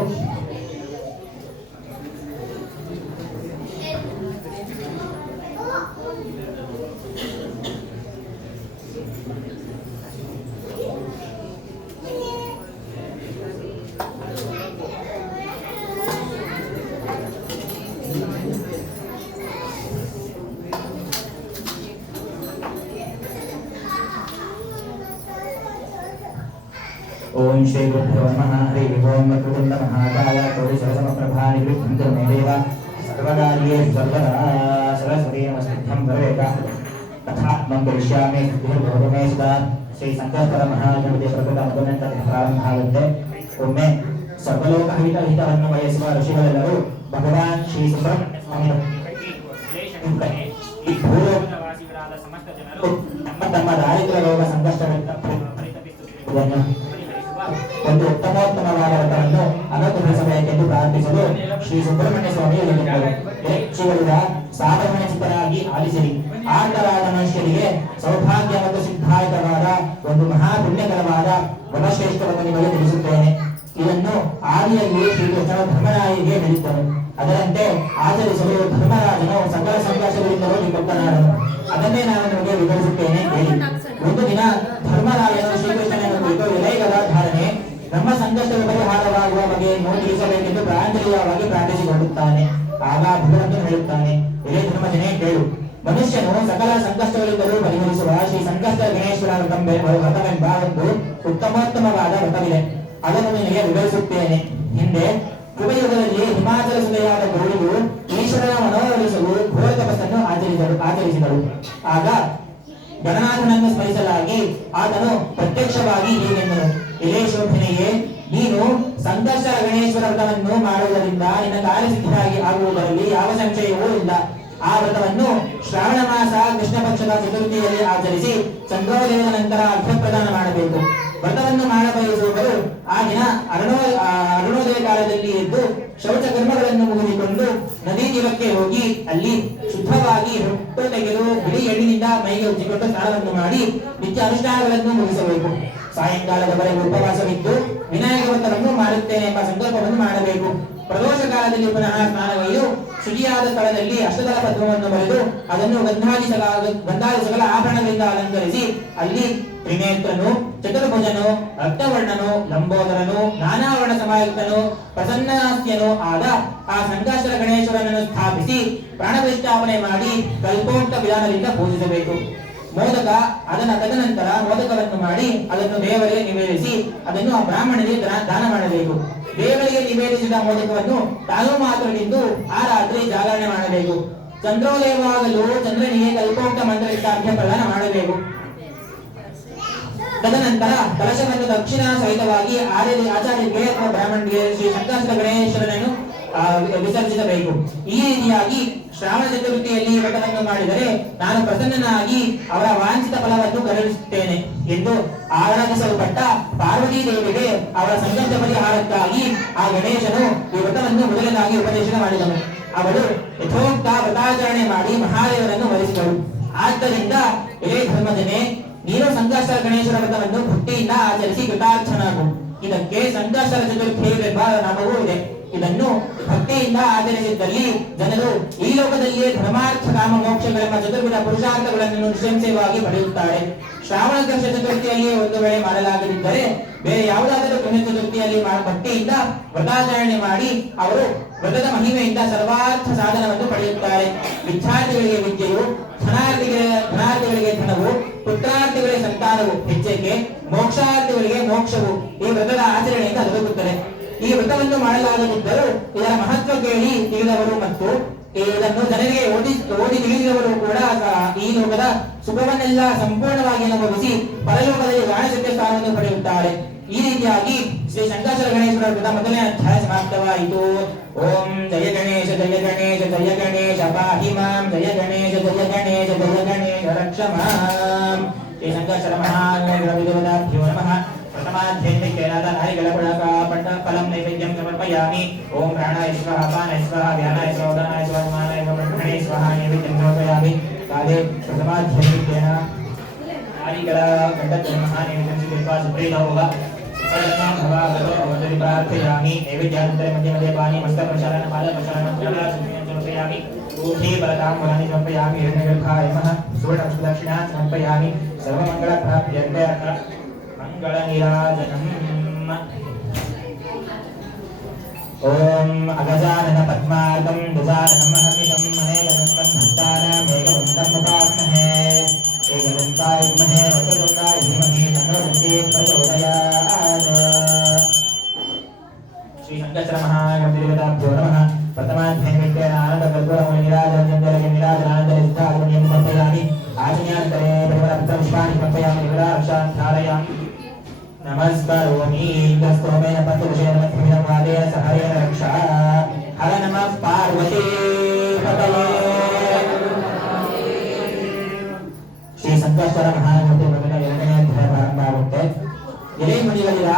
ओम श्री गुरुभ्यो नमः हरि ओम वक्रतुंड महाकाय कोटि समप्रभा निर्विघ्नं कुरु मे देव सर्वकार्येषु सर्वदा सरस्वती नमस्तुभ्यं भवेत् तथा मम करिष्यामि सिद्धिर्भवतु मे सदा श्री संकल्प महागणपति प्रकृत मदनंत ಪ್ರಾರಂಭವಾಗುತ್ತೆ. ಒಮ್ಮೆ ಸರ್ವಲೋಕಹಿತವನ್ನು ಬಯಸುವ ಋಷಿಗಳೆಲ್ಲರೂ ಭಗವಾನ್ ಶ್ರೀ ಸುಬ್ರಹ್ಮಣ್ಯ ಸ್ವಾಮಿಯ ಈ ಭೂಲೋಕದ ವಾಸಿಗಳಾದ ಸಮಸ್ತ ಜನರು ತಮ್ಮ ದಾರಿದ್ರ್ಯ ರೋಗ ಸಂಕಷ್ಟಗಳಿಂದ ಪರಿತಪಿಸುತ್ತಿರುವುದನ್ನು ಒಂದು ಉತ್ತಮೋತ್ತಮವಾದ ವ್ರತವನ್ನು ಅನುಗ್ರಹಿಸಬೇಕೆಂದು ಪ್ರಾರ್ಥಿಸಲು ಶ್ರೀ ಸುಬ್ರಹ್ಮಣ್ಯ ಸ್ವಾಮಿ ಹೇಳಿದರು. ಶ್ರೀಗಳಿಂದ ಸಾಧನ ಚಿತ್ತರಾಗಿ ಆಲಿಸಿರಿ. ಆರ್ತರಾದ ಮನುಷ್ಯರಿಗೆ ಸೌಭಾಗ್ಯ ಮತ್ತು ಸಿದ್ಧಾಯಕವಾದ ಒಂದು ಮಹಾ ಪುಣ್ಯಕರವಾದ ವನಶ್ರೇಷ್ಠವನ್ನು ನಿಮಗೆ ತಿಳಿಸುತ್ತೇನೆ. ಇದನ್ನು ಆದಿಯಲ್ಲಿ ಶ್ರೀಕೃಷ್ಣ ಧರ್ಮರಾಯನಿಗೆ ಹೇಳಿದ್ದರು. ಅದರಂತೆ ಆಚರಿಸಲು ಧರ್ಮರಾಜನು ಸಕಲ ಸಂಘರ್ಷಗಳಿಂದಲೂ ನಿಮ್ಮಪ್ಪನಾದನು. ಅದನ್ನೇ ನಾನು ನಿಮಗೆ ವಿವರಿಸುತ್ತೇನೆ ಕೇಳಿ. ಒಂದು ದಿನ ಧರ್ಮರಾಯನು ಶ್ರೀಕೃಷ್ಣನನ್ನು ಕುರಿತು ವಿಲಯಗಳ ಧಾರಣೆ ನಮ್ಮ ಸಂಕಷ್ಟದ ಪರಿಹಾರವಾಗುವ ಬಗೆಯನ್ನು ತಿಳಿಸಬೇಕೆಂದು ಪ್ರಾಂಜಲಿಯವಾಗಿ ಪ್ರಾರ್ಥಿಸಿಕೊಳ್ಳುತ್ತಾನೆ. ಆಗ ಭಗವಂತನು ಹೇಳುತ್ತಾನೆ, ಇದೇ ಧರ್ಮಜನೇ ಕೇಳು. ಮನುಷ್ಯನು ಸಕಲ ಸಂಕಷ್ಟಗಳಿಂದಲೂ ಪರಿಹರಿಸುವ ಶ್ರೀ ಸಂಕಷ್ಟ ಗಣೇಶ್ವರ ವ್ರತವೆಂಬ ಒಂದು ಉತ್ತಮೋತ್ತಮವಾದ ವ್ರತವಿದೆ. ಅದನ್ನು ನಿನಗೆ ವಿವರಿಸುತ್ತೇನೆ. ಹಿಂದೆ ಕೃಪಯುಗದಲ್ಲಿ ಹಿಮಾಚಲ ಸುದೆಯಾದ ಗೌರಿಯು ಈಶ್ವರನ ಮನವೊಲಿಸಲು ಘೋರ ತಪಸ್ಸನ್ನು ಆಚರಿಸಿದಳು. ಆಗ ಗಣನಾಥನನ್ನು ಸ್ಮರಿಸಲಾಗಿ ಆತನು ಪ್ರತ್ಯಕ್ಷವಾಗಿ ಹೀಗೆಂದನು, ಇದೇ ಶೋಭನೆಯೇ, ನೀನು ಸಂಕಷ್ಟ ಗಣೇಶ್ವರ ವ್ರತವನ್ನು ಮಾಡುವುದರಿಂದ ನಿನ್ನ ಕಾರ್ಯಸಿದ್ಧಿಯಾಗಿ ಆಗುವುದರಲ್ಲಿ ಯಾವ ಸಂಶಯವೂ ಇಲ್ಲ. ಆ ವ್ರತವನ್ನು ಶ್ರಾವಣ ಮಾಸ ಕೃಷ್ಣ ಪಕ್ಷದ ಚತುರ್ಥಿಯಲ್ಲಿ ಆಚರಿಸಿ ಚಂದ್ರೋದಯದ ನಂತರ ಅರ್ಘ್ಯ ಪ್ರದಾನ ಮಾಡಬೇಕು. ವ್ರತವನ್ನು ಮಾಡಬಯಸುವವರು ಆ ದಿನ ಅರುಣೋದಯ ಕಾಲದಲ್ಲಿ ಎದ್ದು ಶೌಚ ಕರ್ಮಗಳನ್ನು ಮುಗಿಸಿಕೊಂಡು ನದಿ ತೀರಕ್ಕೆ ಹೋಗಿ ಅಲ್ಲಿ ಶುದ್ಧವಾಗಿ ಹೊಟ್ಟು ತೆಗೆದು ಬಿಳಿ ಎಣ್ಣಿನಿಂದ ಮೈಗೆ ಉಜ್ಜಿಕೊಂಡು ಸ್ನಾನವನ್ನು ಮಾಡಿ ನಿತ್ಯ ಅನುಷ್ಠಾನಗಳನ್ನು ಮುಗಿಸಬೇಕು. ಸಾಯಂಕಾಲದವರೆಗೆ ಉಪವಾಸವಿದ್ದು ವಿನಾಯಕ ವ್ರತವನ್ನು ಮಾಡುತ್ತೇನೆ ಎಂಬ ಸಂಕಲ್ಪವನ್ನು ಮಾಡಬೇಕು. ಪ್ರದೋಷ ಕಾಲದಲ್ಲಿ ಪುನಃ ಸ್ನಾನಗೈದು ಶುಚಿಯಾದ ಸ್ಥಳದಲ್ಲಿ ಅಷ್ಟದಳ ಪದ್ಮವನ್ನು ಬರೆದು ಅದನ್ನು ಗಂಧಾದಿ ಸಕಲ ಆಭರಣಗಳಿಂದ ಅಲಂಕರಿಸಿ ಅಲ್ಲಿ ತ್ರಿನೇತ್ರನು, ಚತುರ್ಭುಜನು, ರಕ್ತವರ್ಣನು, ಲಂಬೋದರನು, ನಾನಾ ವರ್ಣ ಸಮಾಯುಕ್ತನು, ಪ್ರಸನ್ನಾಸ್ಯನು ಆದ ಆ ಸಂಕಷ್ಟ ಗಣೇಶ್ವರನನ್ನು ಸ್ಥಾಪಿಸಿ ಪ್ರಾಣಪ್ರತಿಷ್ಠಾಪನೆ ಮಾಡಿ ಕಲ್ಪೋಕ್ತ ವಿಧಾನದಿಂದ ಪೂಜಿಸಬೇಕು. ಮೋದಕ ತದನಂತರ ಮೋದಕವನ್ನು ಮಾಡಿ ಅದನ್ನು ದೇವರಿಗೆ ನಿವೇದಿಸಿ ಅದನ್ನು ಆ ಬ್ರಾಹ್ಮಣರಿಗೆ ದಾನ ಮಾಡಬೇಕು. ದೇವರಿಗೆ ನಿವೇದಿಸಿದ ಮೋದಕವನ್ನು ತಾನು ಮಾತ್ರ ತಿಂದು ಆ ರಾತ್ರಿ ಜಾಗರಣೆ ಮಾಡಬೇಕು. ಚಂದ್ರೋದಯವಾಗಲು ಚಂದ್ರನಿಗೆ ಕಲ್ಪೋಕ್ತ ಮಂತ್ರದಿಂದ ಅರ್ಘ್ಯ ಪ್ರದಾನ ಮಾಡಬೇಕು. ತದನಂತರ ಕಲಶವನ್ನು ದಕ್ಷಿಣ ಸಹಿತವಾಗಿ ಆಚಾರ್ಯರಿಗೆ ಅಥವಾ ಬ್ರಾಹ್ಮಣರಿಗೆ ಶ್ರೀ ಸಂಕಷ್ಟ ಗಣೇಶ್ವರನನ್ನು ವಿಸರ್ಜಿಸಬೇಕು. ಈ ರೀತಿಯಾಗಿ ಶ್ರಾವಣ ಚತುರ್ಥಿಯಲ್ಲಿ ವ್ರತವನ್ನು ಮಾಡಿದರೆ ನಾನು ಪ್ರಸನ್ನನಾಗಿ ಅವರ ವಾಂಛಿತ ಫಲವನ್ನು ಕರುಣಿಸುತ್ತೇನೆ ಎಂದು ಆರಾಧಿಸಲ್ಪಟ್ಟ ಪಾರ್ವತೀ ದೇವಿಗೆ ಅವರ ಸಂಕಷ್ಟ ಪರಿಹಾರಕ್ಕಾಗಿ ಆ ಗಣೇಶನು ಈ ವ್ರತವನ್ನು ಮೊದಲನಾಗಿ ಉಪದೇಶ ಮಾಡಿದನು. ಅವಳು ಯಥೋಕ್ತ ವ್ರತಾಚರಣೆ ಮಾಡಿ ಮಹಾದೇವರನ್ನು ವರಿಸಿದಳು. ಆದ್ದರಿಂದ ಇದೇ ಧರ್ಮಜನೇ, ನೀನು ಸಂಕಷ್ಟ ಗಣೇಶ್ವರ ವ್ರತವನ್ನು ಭಕ್ತಿಯಿಂದ ಆಚರಿಸಿ ಕೃತಾರ್ಥನಾಗು. ಇದಕ್ಕೆ ಸಂಕಷ್ಟ ಚತುರ್ಥಿ ಎಂಬ ನಾಮವೂ ಇದೆ. ಇದನ್ನು ಭಕ್ತಿಯಿಂದ ಆಚರಿಸಿದ್ದಲ್ಲಿ ಜನರು ಈ ಲೋಕದಲ್ಲಿಯೇ ಧರ್ಮಾರ್ಥ ಕಾಮ ಮೋಕ್ಷಗಳೆಂಬ ಚತುರ್ವಿಧ ಪುರುಷಾರ್ಥಗಳನ್ನು ನಿಶ್ಚಯವಾಗಿ ಪಡೆಯುತ್ತಾರೆ. ಶ್ರಾವಣ ಕೃಷ್ಣ ಚತುರ್ಥಿಯಲ್ಲಿ ಒಂದು ವೇಳೆ ಮಾಡಲಾಗದಿದ್ದರೆ ಬೇರೆ ಯಾವುದಾದರೂ ಪುಣ್ಯ ಚತುರ್ಥಿಯಲ್ಲಿ ಭಕ್ತಿಯಿಂದ ವ್ರತಾಚರಣೆ ಮಾಡಿ ಅವರು ವ್ರತದ ಮಹಿಮೆಯಿಂದ ಸರ್ವಾರ್ಥ ಸಾಧನವನ್ನು ಪಡೆಯುತ್ತಾರೆ. ವಿದ್ಯಾರ್ಥಿಗಳಿಗೆ ವಿದ್ಯೆಯು, ಧನಾರ್ಥಿಗಳಿಗೆ ಧನವು, ಪುತ್ರಾರ್ಥಿಗಳಿಗೆ ಸಂತಾನವು, ಹೆಚ್ಚಿಗೆ ಮೋಕ್ಷಾರ್ಥಿಗಳಿಗೆ ಮೋಕ್ಷವು ಈ ವ್ರತದ ಆಚರಣೆಯಿಂದ ದೊರಕುತ್ತದೆ. ಈ ವ್ರತವನ್ನು ಮಾಡಲಾಗದಿದ್ದರೂ ಇದರ ಮಹತ್ವ ಕೇಳಿ ತಿಳಿದವರು ಮತ್ತು ಇದನ್ನು ಜನರಿಗೆ ಓದಿ ತಿಳಿಸಿದವರು ಕೂಡ ಈ ಲೋಕದ ಸುಖವನ್ನೆಲ್ಲ ಸಂಪೂರ್ಣವಾಗಿ ಅನುಭವಿಸಿ ಪರಲೋಕದಲ್ಲಿ ಗಾಣಸತ್ಯ ಸ್ಥಾನವನ್ನು ಪಡೆಯುತ್ತಾರೆ. ಈ ರೀತಿಯಾಗಿ ಶ್ರೀ ಸಂಕಷ್ಟ ಗಣೇಶ್ವರ ವ್ರತ ಮೊದಲನೇ ಅಧ್ಯಾಯ ಸಮಾಪ್ತವಾಯಿತು. ಓಂ ಜಯ ಗಣೇಶ ಜಯ ಗಣೇಶ ಜಯ ಗಣೇಶ ಪಾಹಿ ಮಾಂ, ಜಯ ಗಣೇಶ ಜಯ ಗಣೇಶ ಜಯ ಗಣೇಶ ರಕ್ಷ ಮಾಂ. ಶ್ರೀ ಸಂಕಷ್ಟ ಮಹಾಭ್ಯೋ ನಮಃ. ಪ್ರಥಮಾಧ್ಯಯನದ ನಾರಿಗಳ ಪಟ್ಟ ಫಲಂ ನೈವೇದ್ಯಂ ಸಮರ್ಪಯಾಮಿ. ಓಂ ಪ್ರಾಣಾಯ ಸ್ವಹ, ಅಪಾನಾಯ ಸ್ವಹ, ವ್ಯಾನಾಯ ಸ್ವಹ, ಉದಾನಾಯ ಸ್ವಹ, ಸಮಾನಾಯ ಸ್ವಹ, ಬ್ರಹ್ಮಣೇ ಸ್ವಹ ನೈವೇದ್ಯಂ ಸಮರ್ಪಯಾಮಿ. ಕಾಲೇ ಪ್ರಥಮಾಧ್ಯಯನ ನಾರಿಗಳ ಗಂಡದ ಮಹಾನೈವೇದ್ಯಂ ಸ್ವೀಕೃತ್ವಾ ಸುಪ್ರೀತೋ ಭವ ಸುಪ್ರಸನ್ನೋ ಭವ ಗತೋ ಭವತಿ ಪ್ರಾರ್ಥಯಾಮಿ ನೈವೇದ್ಯಾನಂತರ ಮಧ್ಯೆ ಮಧ್ಯೆ ಪಾನಿ ಮಸ್ತ ಪ್ರಚಾರಣ ಪಾದ ಪ್ರಚಾರಣ ಸಮರ್ಪಯಾಮಿ ऊर्ध्वे बलताम्बूलानि समर्पयामि हिरण्यगर्भाय नमः सुवर्णपुष्पदक्षिणां समर्पयामि सर्वमङ्गलप्राप्त्यर्थ मङ्गलनीराजनम् ॐ अगजानन पद्मार्कं गजाननं महर्निशं महेगणं भक्तानामेकवन्दम् उपास्महे एकदन्ताय विद्महे वक्रतुण्डाय धीमहि तन्नो दन्ती प्रचोदयात् श्री शंकर महागणपतिदेवताभ्यो नमः प्रथमाध्यायेन आनन्दकर्पूरमुनि निराजनचन्द्रके निराजनानन्दरे सिद्धागमनीयं समर्पयामि आचन्यान्तरे परिमलपुष्पाणि समर्पयामि निराक्षान् धारयामि नमस्करोमि इन्द्रस्तोमेन पञ्चदशेन मध्यमेन वादेन सहायेन रक्षा हर नमः पार्वती पतये श्री संकष्टर महागणपति व्रतದ ಎರಡನೇ ಅಧ್ಯಾಯ ಪ್ರಾರಂಭ ಆಗುತ್ತೆ ಎಲೆ ಮುನಿಗಳಿರ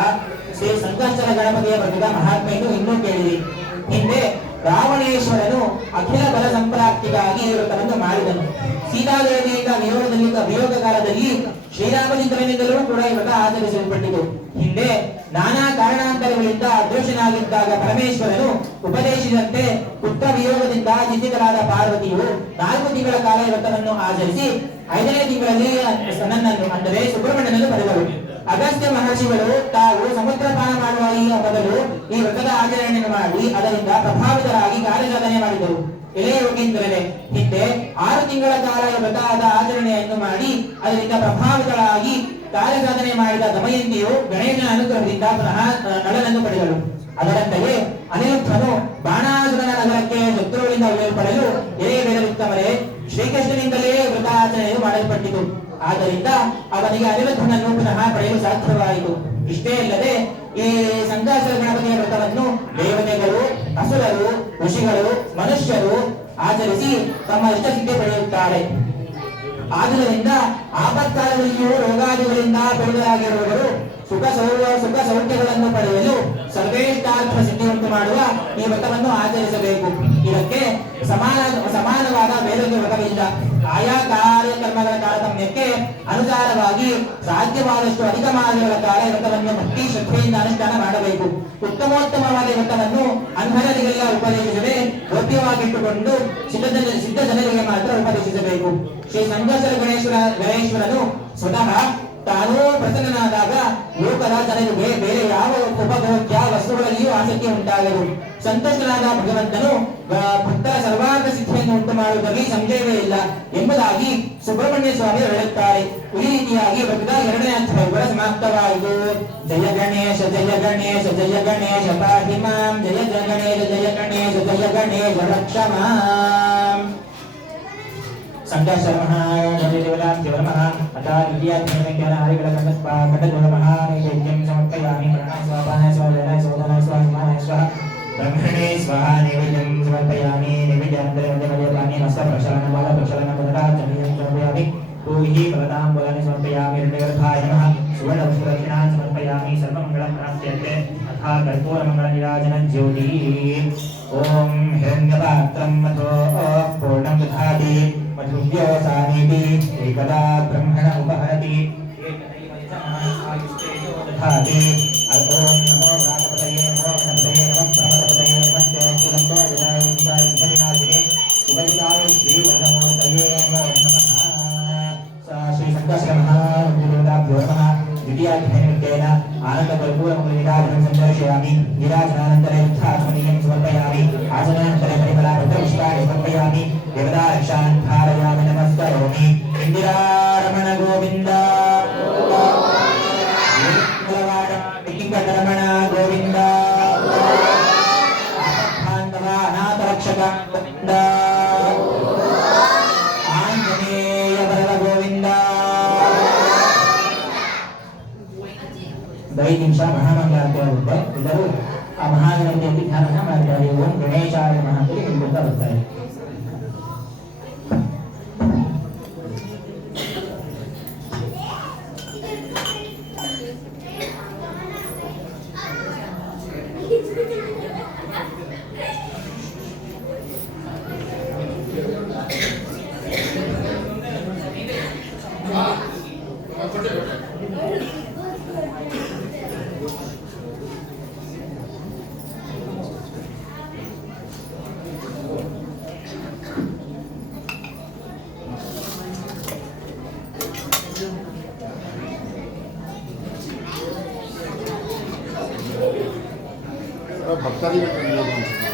ಶ್ರೀ ಸಂಕಷ್ಟರ ಗಣಪತಿಯ ವ್ರತದ ಮಹಾತ್ಮೆಯನ್ನು ಇನ್ನೂ ಕೇಳಿರಿ ಹಿಂದೆ ರಾವಣೇಶ್ವರನು ಅಖಿಲ ಬಲ ಸಂಪ್ರಾಪ್ತಿಗಾಗಿ ಈ ವ್ರತವನ್ನು ಮಾಡಿದನು ಸೀತಾದೇವಿಯಿಂದ ವಿಯೋಗ ಕಾಲದಲ್ಲಿ ಶ್ರೀರಾಮಚಂದ್ರನಿಂದಲೂ ಕೂಡ ಈ ವ್ರತ ಆಚರಿಸಲ್ಪಟ್ಟಿತು ಹಿಂದೆ ನಾನಾ ಕಾರಣಾಂತರಗಳಿಂದ ಅದೃಶ್ಯನಾಗಿದ್ದಾಗ ಪರಮೇಶ್ವರನು ಉಪದೇಶಿಸಿದಂತೆ ಪುತ್ರ ವಿಯೋಗದಿಂದ ಚಿಂತಿತರಾದ ಪಾರ್ವತಿಯು 4 ತಿಂಗಳ ಕಾಲ ಈ ವ್ರತವನ್ನು ಆಚರಿಸಿ 5ನೇ ತಿಂಗಳಲ್ಲಿ ನನ್ನನ್ನು ಅಂದರೆ ಸುಬ್ರಹ್ಮಣ್ಯನನ್ನು ಪಡೆದರು ಅಗಸ್ತ್ಯ ಮಹರ್ಷಿಗಳು ತಾವು ಸಮುದ್ರಪಾನ ಮಾಡುವ ಈ ಮೊದಲು ಈ ವ್ರತದ ಆಚರಣೆಯನ್ನು ಮಾಡಿ ಅದರಿಂದ ಪ್ರಭಾವಿತರಾಗಿ ಕಾರ್ಯಸಾಧನೆ ಮಾಡಿದರು ಎಲೆ ಯೋಗೀಂದ್ರರೇ ಹಿಂದೆ 6 ತಿಂಗಳ ಕಾಲ ವ್ರತದ ಆಚರಣೆಯನ್ನು ಮಾಡಿ ಅದರಿಂದ ಪ್ರಭಾವಿತರಾಗಿ ಕಾರ್ಯಸಾಧನೆ ಮಾಡಿದ ದಮಯಂತಿಯು ಗಣೇಶನ ಅನುಗ್ರಹದಿಂದ ಪುನಃ ನಳನನ್ನು ಪಡೆದಳು ಅದರಂತೆಯೇ ಅನಿರುದ್ಧನು ಬಾಣಾಸುರನ ನಗರಕ್ಕೆ ಶತ್ರುಗಳಿಂದ ಉಳಿಯಲ್ಪಡಲು ಎಲೆ ಬೇಡವಿತ್ತವರೇ ಶ್ರೀಕೃಷ್ಣನಿಂದಲೇ ವ್ರತ ಆಚರಣೆಯು ಮಾಡಲ್ಪಟ್ಟಿತು ಆದ್ದರಿಂದ ಅವನಿಗೆ ಅನಿರುದ್ಧನನ್ನು ಪುನಃ ಪಡೆಯಲು ಸಾಧ್ಯವಾಯಿತು ಇಷ್ಟೇ ಅಲ್ಲದೆ ಈ ಸಂಕಷ್ಟ ಗಣಪತಿಯ ವ್ರತವನ್ನು ದೇವತೆಗಳು ಅಸುರರು ಋಷಿಗಳು ಮನುಷ್ಯರು ಆಚರಿಸಿ ತಮ್ಮ ಇಷ್ಟಸಿದ್ಧಿ ಪಡೆಯುತ್ತಾರೆ ಆದ್ದರಿಂದ ಆಪತ್ಕಾಲದಲ್ಲಿಯೂ ರೋಗಾದಿಗಳಿಂದ ಪೀಡಿತರಾಗಿರುವವರು ಸುಖ ಸೌಖ್ಯಗಳನ್ನು ಪಡೆಯಲು ಸರ್ವೇಷ್ಟಾರ್ಥ ಸಿದ್ಧಿ ಉಂಟು ಮಾಡುವ ಈ ವ್ರತವನ್ನು ಆಚರಿಸಬೇಕು ಇದಕ್ಕೆ ಸಮಾನವಾದ ಬೇರೊಂದು ವ್ರತವಿಲ್ಲ ಆಯಾ ಕಾರ್ಯಕ್ರಮಗಳ ತಾರತಮ್ಯಕ್ಕೆ ಅನುಸಾರವಾಗಿ ಸಾಧ್ಯವಾದಷ್ಟು ಅಧಿಕ ಮಾರ್ಗಗಳ ಕಾಲ ವ್ರತವನ್ನು ಭಕ್ತಿ ಶ್ರದ್ಧೆಯಿಂದ ಅನುಷ್ಠಾನ ಮಾಡಬೇಕು ಉತ್ತಮೋತ್ತಮವಾದ ವ್ರತವನ್ನು ಅನ್ಹರಿಗೆಲ್ಲ ಉಪದೇಶಿಸದೆ ಗೌಪ್ಯವಾಗಿಟ್ಟುಕೊಂಡು ಸಿದ್ಧ ಜನರಿಗೆ ಮಾತ್ರ ಉಪದೇಶಿಸಬೇಕು ಶ್ರೀ ಸಂಕಷ್ಟ ಗಣೇಶ್ವರನು ಸ್ವತಃ ತಾನು ಪ್ರಸನ್ನನಾದಾಗ ಲೋಕದ ಜನರಿಗೆ ಬೇರೆ ಯಾವ ಉಪಭೋಗ್ಯ ವಸ್ತುಗಳಲ್ಲಿಯೂ ಆಸಕ್ತಿ ಉಂಟಾಗದು ಸಂತೋಷನಾದ ಭಗವಂತನು ಭಕ್ತರ ಸರ್ವಾರ್ಥ ಸಿದ್ಧಿಯನ್ನು ಉಂಟು ಮಾಡುವುದರಲ್ಲಿ ಸಂಶಯವೇ ಇಲ್ಲ ಎಂಬುದಾಗಿ ಸುಬ್ರಹ್ಮಣ್ಯ ಸ್ವಾಮಿ ಹೇಳುತ್ತಾರೆ ಈ ರೀತಿಯಾಗಿ ವ್ರತದ 2ನೇ ಅಧ್ಯಾಯ ಸಮಾಪ್ತವಾಯಿತು ಜಯ ಗಣೇಶ ಜಯ ಗಣೇಶ ಜಯ ಗಣೇಶ ಪಾಹಿ ಮಾಂ ಜಯ ಗಣೇಶ ಜಯ ಗಣೇಶ ಜಯ ಗಣೇಶ ರಕ್ಷ ಮಾಂ ಸಂಕಷ್ಟ ಮಹಾಗಣಪತಿದೇವತಾಭ್ಯೋ ನಮಃ ಅಥ ದ್ವಿತೀಯಾಧ್ಯಾಯ ಹರಿಗಳ ಕಂಠಧ್ವಜ ಮಹಾನೈವೇದ್ಯಂ ಸಮರ್ಪಯಾಮಿ ಪ್ರಣಾಮ ಸ್ವಾಪಾನ ಸ್ವಾಧನ ಸೋದನ ಸ್ವಾಮಿಮಾನ ಸ್ವಃ ಬ್ರಹ್ಮಣೇ ಸ್ವಹ ನೈವೇದ್ಯಂ ಸಮರ್ಪಯಾಮಿ ನೈವೇದ್ಯಾನಂತರ ಮಧ್ಯ ಮಧ್ಯ ಪಾನಿ ಹಸ್ತ ಪ್ರಕ್ಷಾಲನ ಬಾಲ ಪ್ರಕ್ಷಾಲನ ಮದರಾಜನೀಯಂ ಸಮರ್ಪಯಾಮಿ ಊಹಿ ಫಲತಾಂಬೂಲಾನಿ ಸಮರ್ಪಯಾಮಿ ಹಿರಣ್ಯಗರ್ಭಾಯ ನಮಃ ಸುವರ್ಣಪುಷ್ಪದಕ್ಷಿಣಾಂ ಸಮರ್ಪಯಾಮಿ ಸರ್ವಮಂಗಳಂ ಪ್ರಾಪ್ತ್ಯರ್ಥೆ ಅಥ ಕರ್ಪೂರಮಂಗಳ ನೀರಾಜನ ಜ್ಯೋತಿ ಓಂ ಹಿರಣ್ಯಪಾತ್ರಂ ಮಧೋ ಪೂರ್ಣಂ ದಧಾತಿ मधुव्योसानीति एकदा ब्रह्मण उपहरति दधाति ओम नमो राजपतये नमो गणपतये नमः प्रमदपतये नमस्ते सुरम्भोजनाय विघ्नविनाशिने शिवयुताय श्रीवरदमूर्तये नमो नमः श्री संकष्ट महागणपतिदेवताभ्यो नमः द्वितीयाध्यायेन आनन्दकर्पूरमुनिराजनं सन्दर्शयामि निराजनानन्तरे युद्धात्मनीयं समर्पयामि आसनानन्तरे परिमलपत्रपुष्पाणि समर्पयामि देवतारक्षान् धारयामि नमस्करोमि इन्दिरारमण गोविन्द वेङ्कटरमण गोविन्द आपद्बान्धव अनाथरक्षक गोविन्द आञ्जनेय वरद गोविन्द 5 ನಿಮಿಷ ಮಹಾಮಂಗಳಾರತಿ ಆಗುತ್ತೆ ಎಲ್ಲರೂ ಆ ಮಹಾಗಣಪತಿಯಲ್ಲಿ ಧ್ಯಾನ ಮಾಡ್ತಾರೆ ಓಂ ಗಣೇಶಾಯ ನಮಃ ಅಂತ ಹೇಳ್ಕೊಳ್ತಾ ಬರ್ತಾರೆ ಭಕ್ತರಿಗೆ ಕೊಡ್ಬೋದು ಅನ್ಸುತ್ತೆ.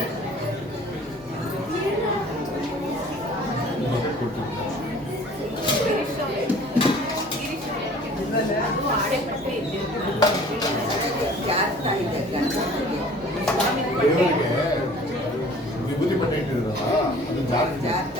ದೇವರಿಗೆ ವಿಭೂತಿ ಬಟ್ಟೆ ಇಟ್ಟಿರಲ್ಲ ಅದು ಜಾಸ್ತಿ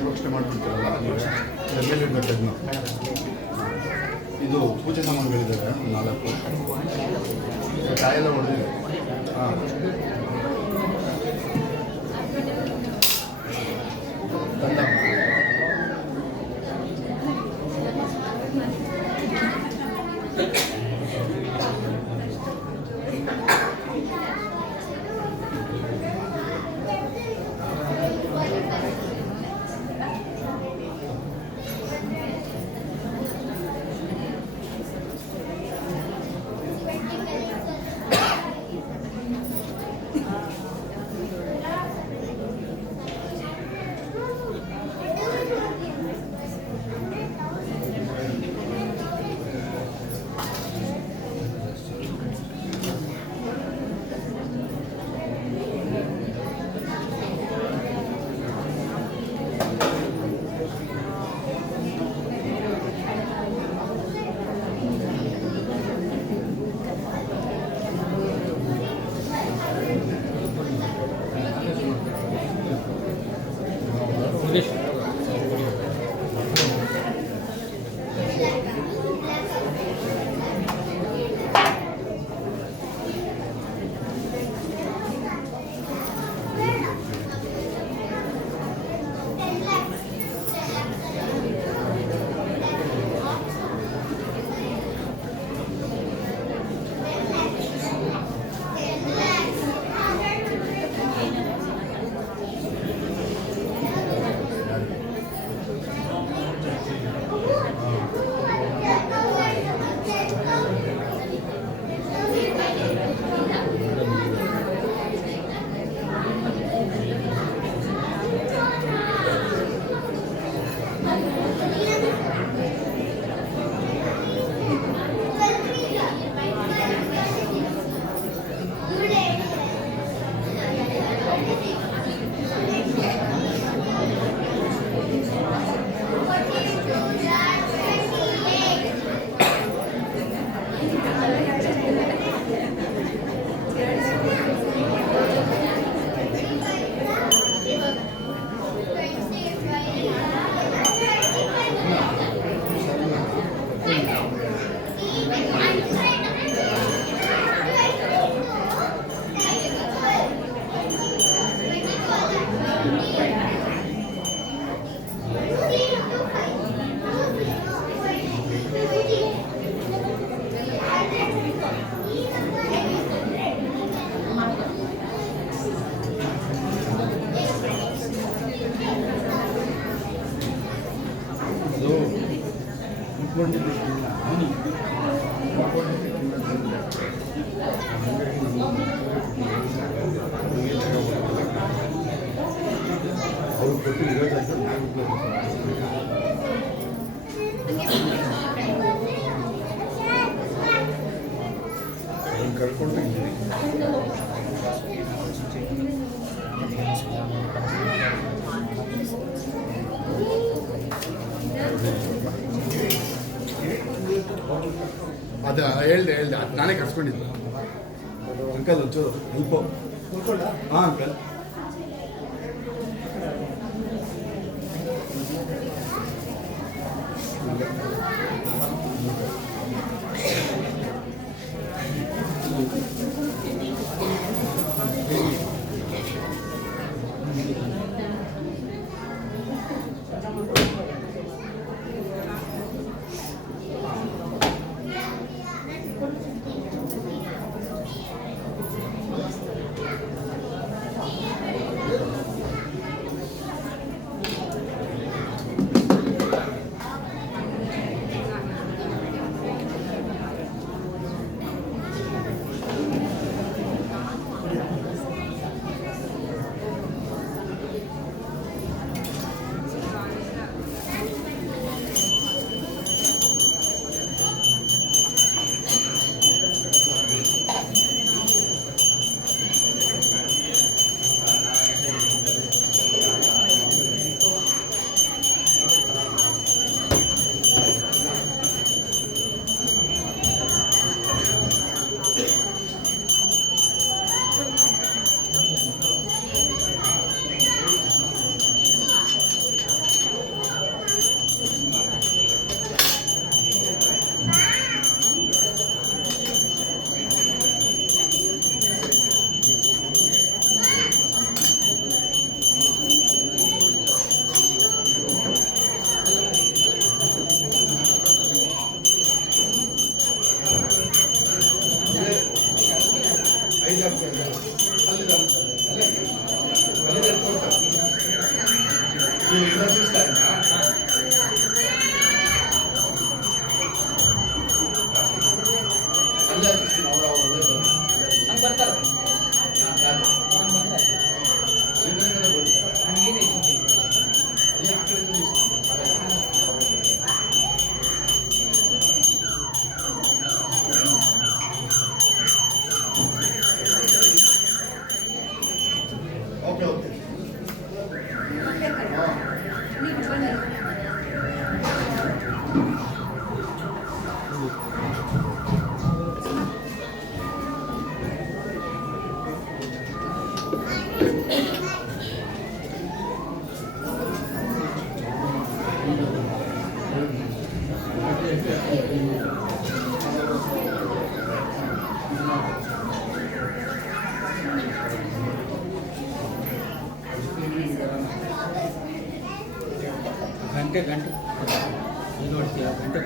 ಪ್ರಶ್ನೆ ಮಾಡ್ಬಿಡ್ತೀರಲ್ಲ ಅಲ್ಲಿ ಗಟ್ಟನ್ನು ಇದು ಪೂಜೆ ಸಾಮಾನುಗಳಿದ್ದಾವೆ ಒಂದು 4 ಕಾಯೆಲ್ಲ ಹೊಡೆದಿದೆ. ಹಾಂ ತಂದ ಅವರು ಕೊಟ್ಟು ಇರೋದಾಯ್ತು ಕರ್ಕೊಂಡು ಅದು ಹೇಳ್ದೆ ಅದು ನಾನೇ ಕರ್ಸ್ಕೊಂಡಿದ್ದು ಅಂಕಲ್ ಒಂಚೂರು ಹೆಲ್ಪು ಹಾಂ ಅಂಕಲ್ ಗಂಟೆ ನೋಡ್ತೀಯ ಗಂಟೆ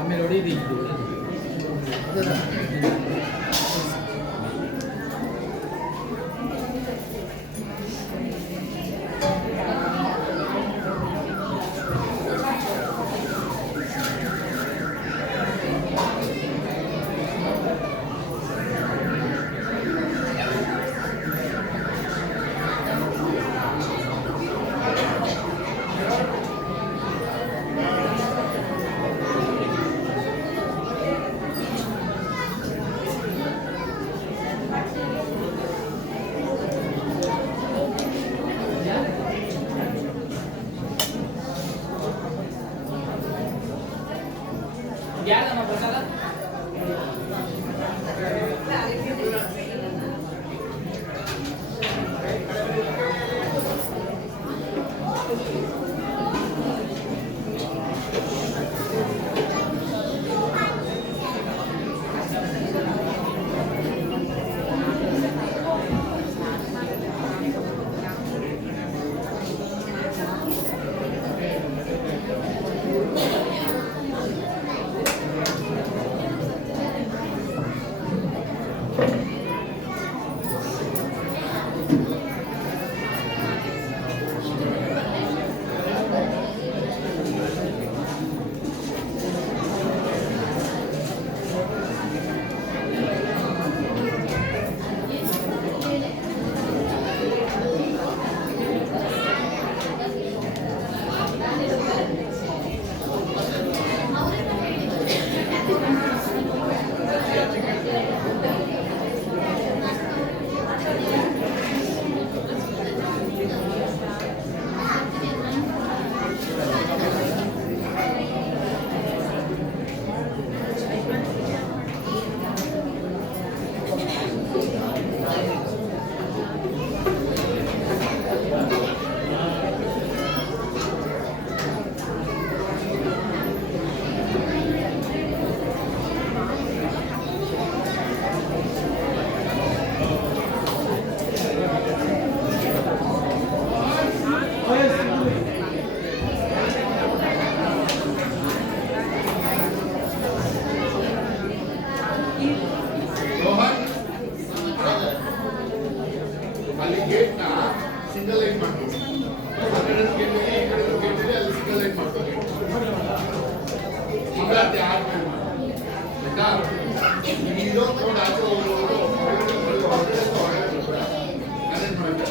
ಆಮೇಲೆ ಹೊಡಿದಿದ್ದು ಯಾರಮ್ಮ ಪ್ರಸಾದ ಅಲ್ಲಿ ಗೇಟ್ನ ಸಿಂಗಲ್ ಲೈನ್ ಮಾಡ್ತೀವಿ. ಆ ಕಡೆ ಗೇಟ್ ಇದೆ, ಈ ಕಡೆ ಗೇಟ್ ಇದೆ, ಅಲ್ಲಿ ಸಿಂಗಲ್ ಲೈನ್ ಮಾಡ್ತೀವಿ. ಮಂಗಳಾರತಿ ಆದ್ಮೇಲೆ ಮಾಡಿ. ಆಯ್ತಾ? ಇದು ನೋಡಿ ಆಚೆ ಹೋಗೋದು ಹೊರಗಡೆ ಮ್ಯಾನೇಜ್ ಮಾಡಬೇಕು.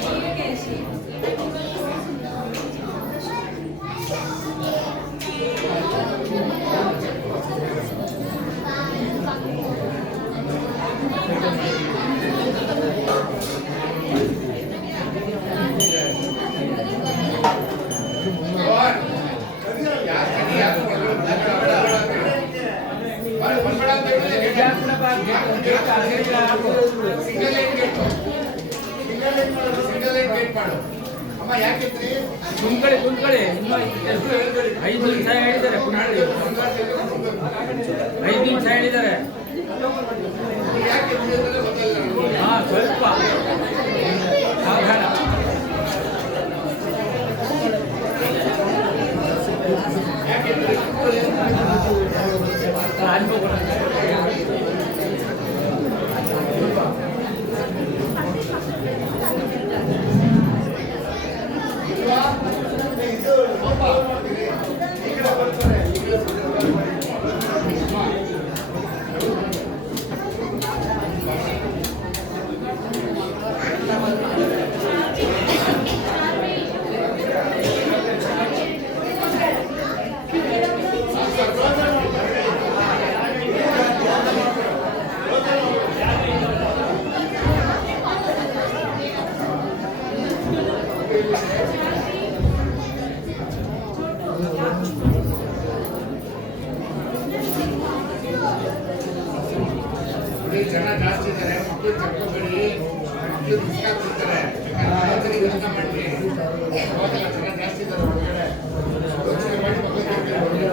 ಅಮ್ಮ ಯಾಕಿದ್ರಿ ಕುಂತ್ಕೊಳ್ಳಿ 5 ನಿಮಿಷ ಹೇಳಿದ್ದಾರೆ 5 ನಿಮಿಷ ಹೇಳಿದ್ದಾರೆ ಸ್ವಲ್ಪ ಸಾವಧಾನ ಜನ ಜಾಸ್ತಿ ಇದ್ದಾರೆ, ಮಕ್ಕಳು ಕರ್ಕೊಂಡ್ಬರಿ, ಮಕ್ಕಳು ಡಿಸ್ಕೌಂಟ್ ಕೊಡ್ತಾರೆ. ಯೋಚನೆ ಮಾಡಿ, ಅವಾಗೆಲ್ಲ ಜನ ಜಾಸ್ತಿ ಇದ್ದಾರೆ ಹೊರಗಡೆ. ಯೋಚನೆ ಮಾಡಿ ಮಕ್ಕಳು ಕರ್ಕೊಂಡ್ಬರಿ.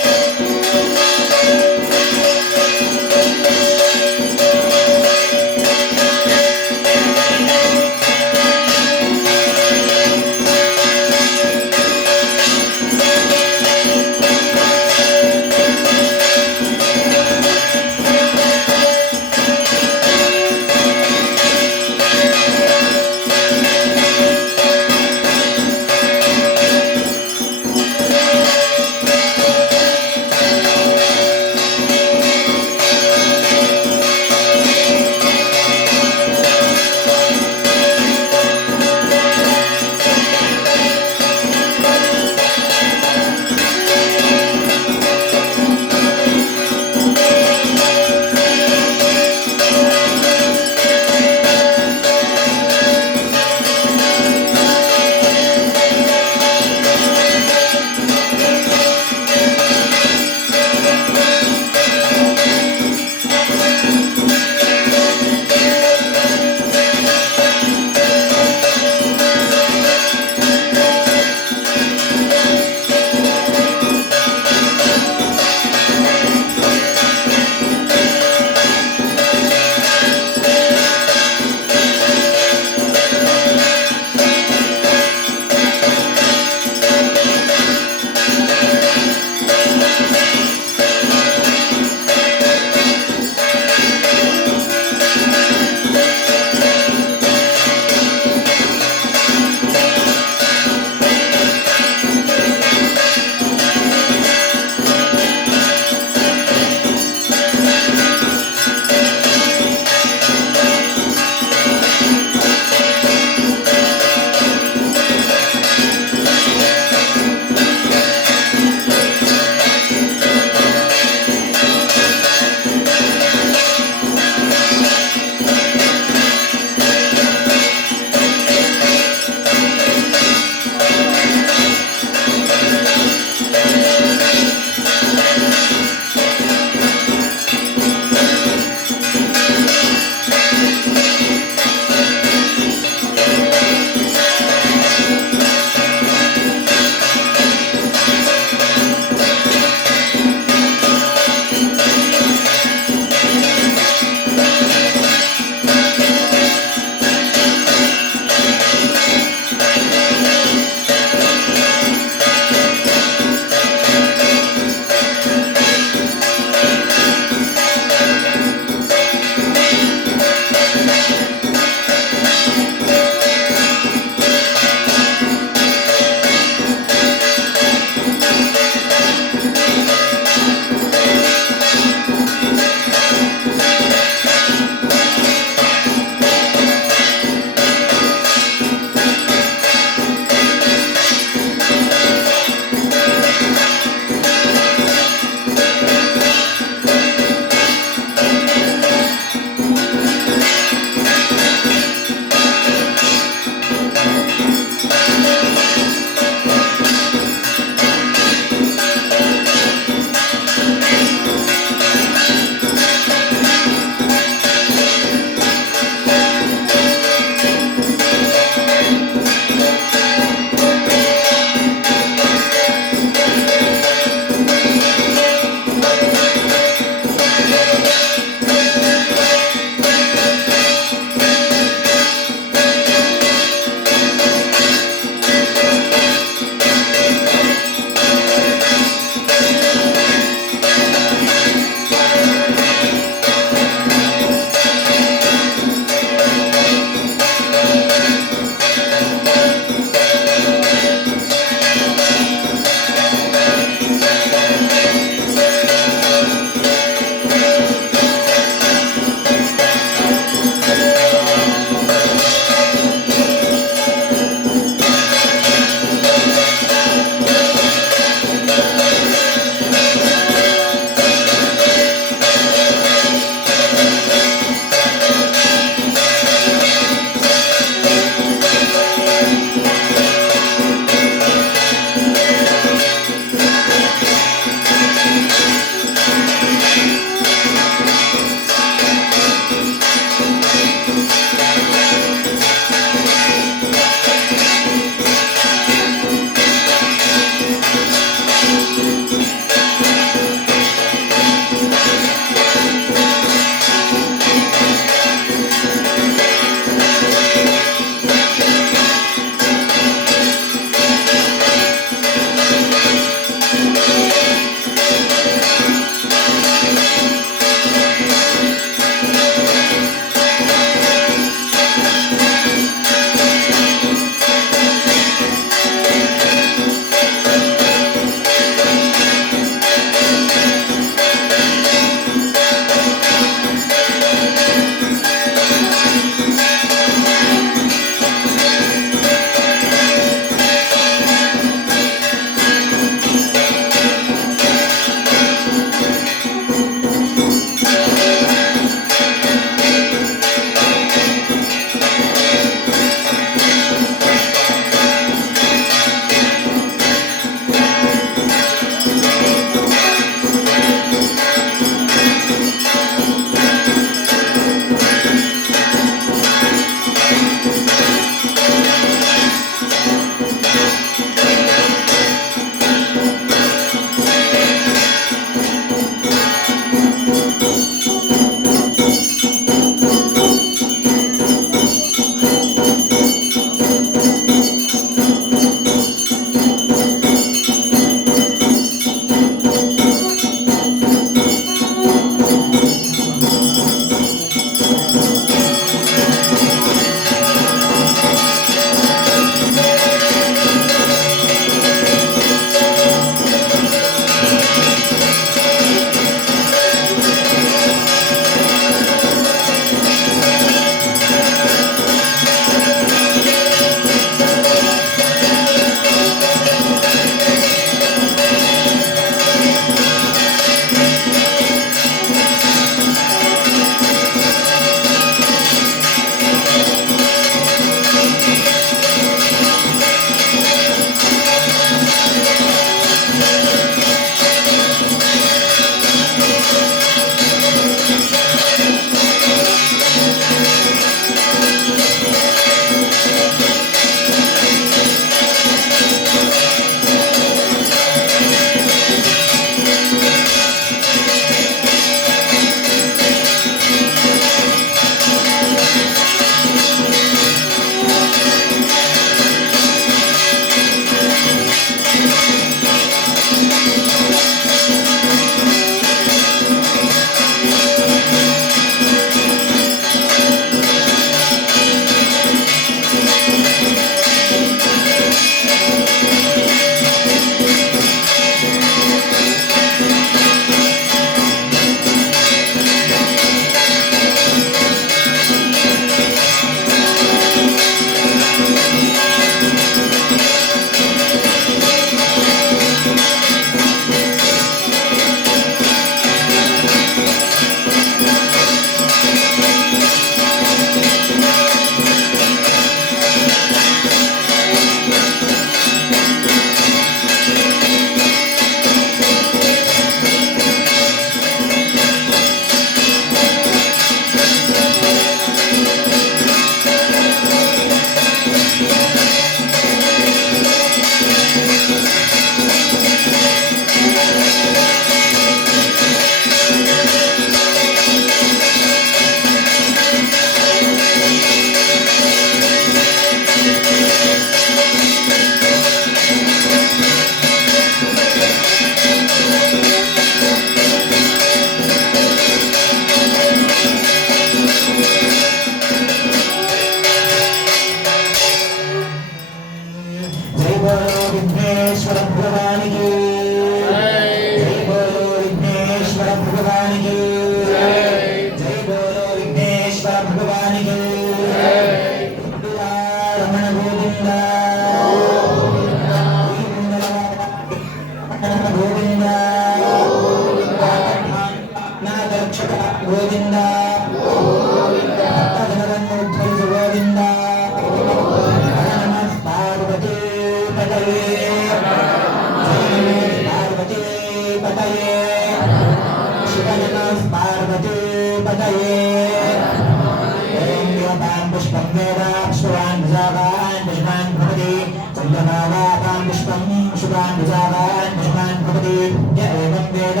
पुष्पं वेद पुष्पवान् भुजावान् पुष्पान् भवति चन्द्रमावातां पुष्पं शुभान् भुजावान् पुष्पान् भवति य एवं वेद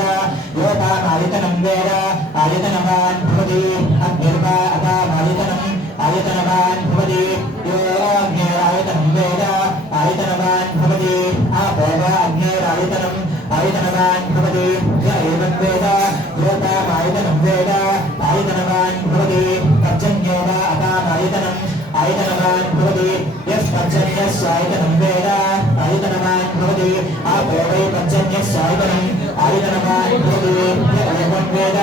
योपामायतनं वेद आयतनवान् भवति अग्निर्वा अपामायतनम् आयतनवान् भवति यो अग्निरायतनं वेद आयतनवान् भवति आपो वा अग्निरायतनम् आयतनवान् भवति य एवं वेद योपामायतनं वेद आयतनवान् भवति पर्जन्यो वा अपामायतनम् आयतनवान् भवति यस्पर्जन्यस्यायतनं वेद आयतनवान् भवति आपो वै पर्जन्यस्यायतनम् आयतनवान् भवति य एवं वेद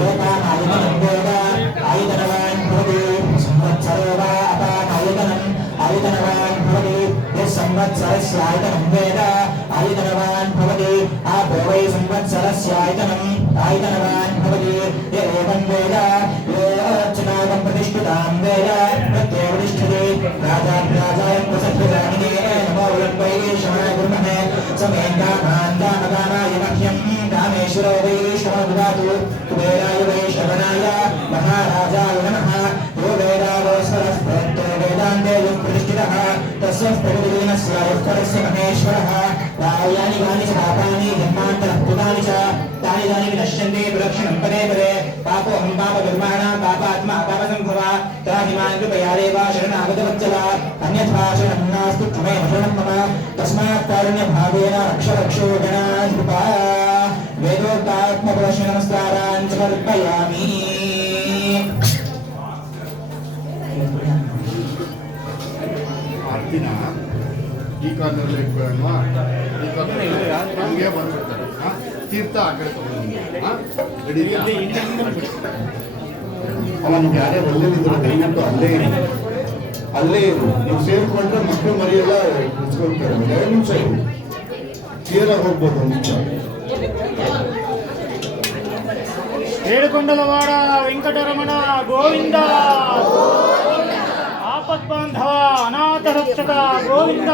योपामायतनं वेद आयतनवान् भवति संवत्सरो वा अपामायतनम् आयतनवान् भवति यस्संवत्सरस्यायतनं वेद आयतनवान् भवति आपो वै संवत्सरस्यायतनम् आयतनवान् भवति य एवं वेद योऽर्चनागं प्रतिष्ठितां वेद प्रत्येवतिष्ठते राजाय प्रसभ्यदानिने नमो वै शमाय गुरुमहे समेन्द्रामान् दानदानाय मह्यं रामेश्वरो वै शमददातु कुबेराय वै शरणाय महाराजाय नमः यो वेदावस्वरस्पत्तो वेदान्ते यो प्रतिष्ठितः तस्य प्रगतिलीनस्य युक्तरस्य महेश्वरः रायानि वानि च पापानि जन्मान्तरः कृतानि च तानि तानि विनश्यन्ते प्रदक्षिणं पदे पदे पापोऽहं पापकर्माणां पापात्मा पापसम्भवा त्राहिमान् कृपया देव शरणागतवत्सला अन्यथा शरणं नास्तु त्वमेव शरणं मम तस्मात् कारुण्यभावेन रक्ष रक्षो गणान् कृपा वेदोक्तात्मपुरुषनमस्कारान् समर्पयामि ದಿನ ಈ ಕಾರ್ನರ್ಲಿ ಇಟ್ಕೊಳ್ಳೋಣ ಈ ಕಾರ್ನರ್ಲಿ ಹಂಗೆ ಬಂದ್ಬಿಡ್ತಾರೆ ತೀರ್ಥ ಆ ಕಡೆ ತಗೊಂಡು ರೆಡಿ ಅವನು ಯಾರೇ ಒಳ್ಳೆದಿದ್ರು ದಯವಿಟ್ಟು ಅಲ್ಲೇ ಇರು ನೀವು ಸೇರ್ಕೊಂಡ್ರೆ ಮಕ್ಕಳು ಮರಿಯೆಲ್ಲ ಕುತ್ಕೊಳ್ತಾರೆ 2 ನಿಮಿಷ ಇರು ಕ್ಲಿಯರ್ ಆಗಿ ಹೋಗ್ಬೋದು ಒಂದು ನಿಮಿಷ ఏడుకొండలవాడ వెంకటరమణ గోవింద ఆపద్బాంధవ అనాథ రక్షక గోవింద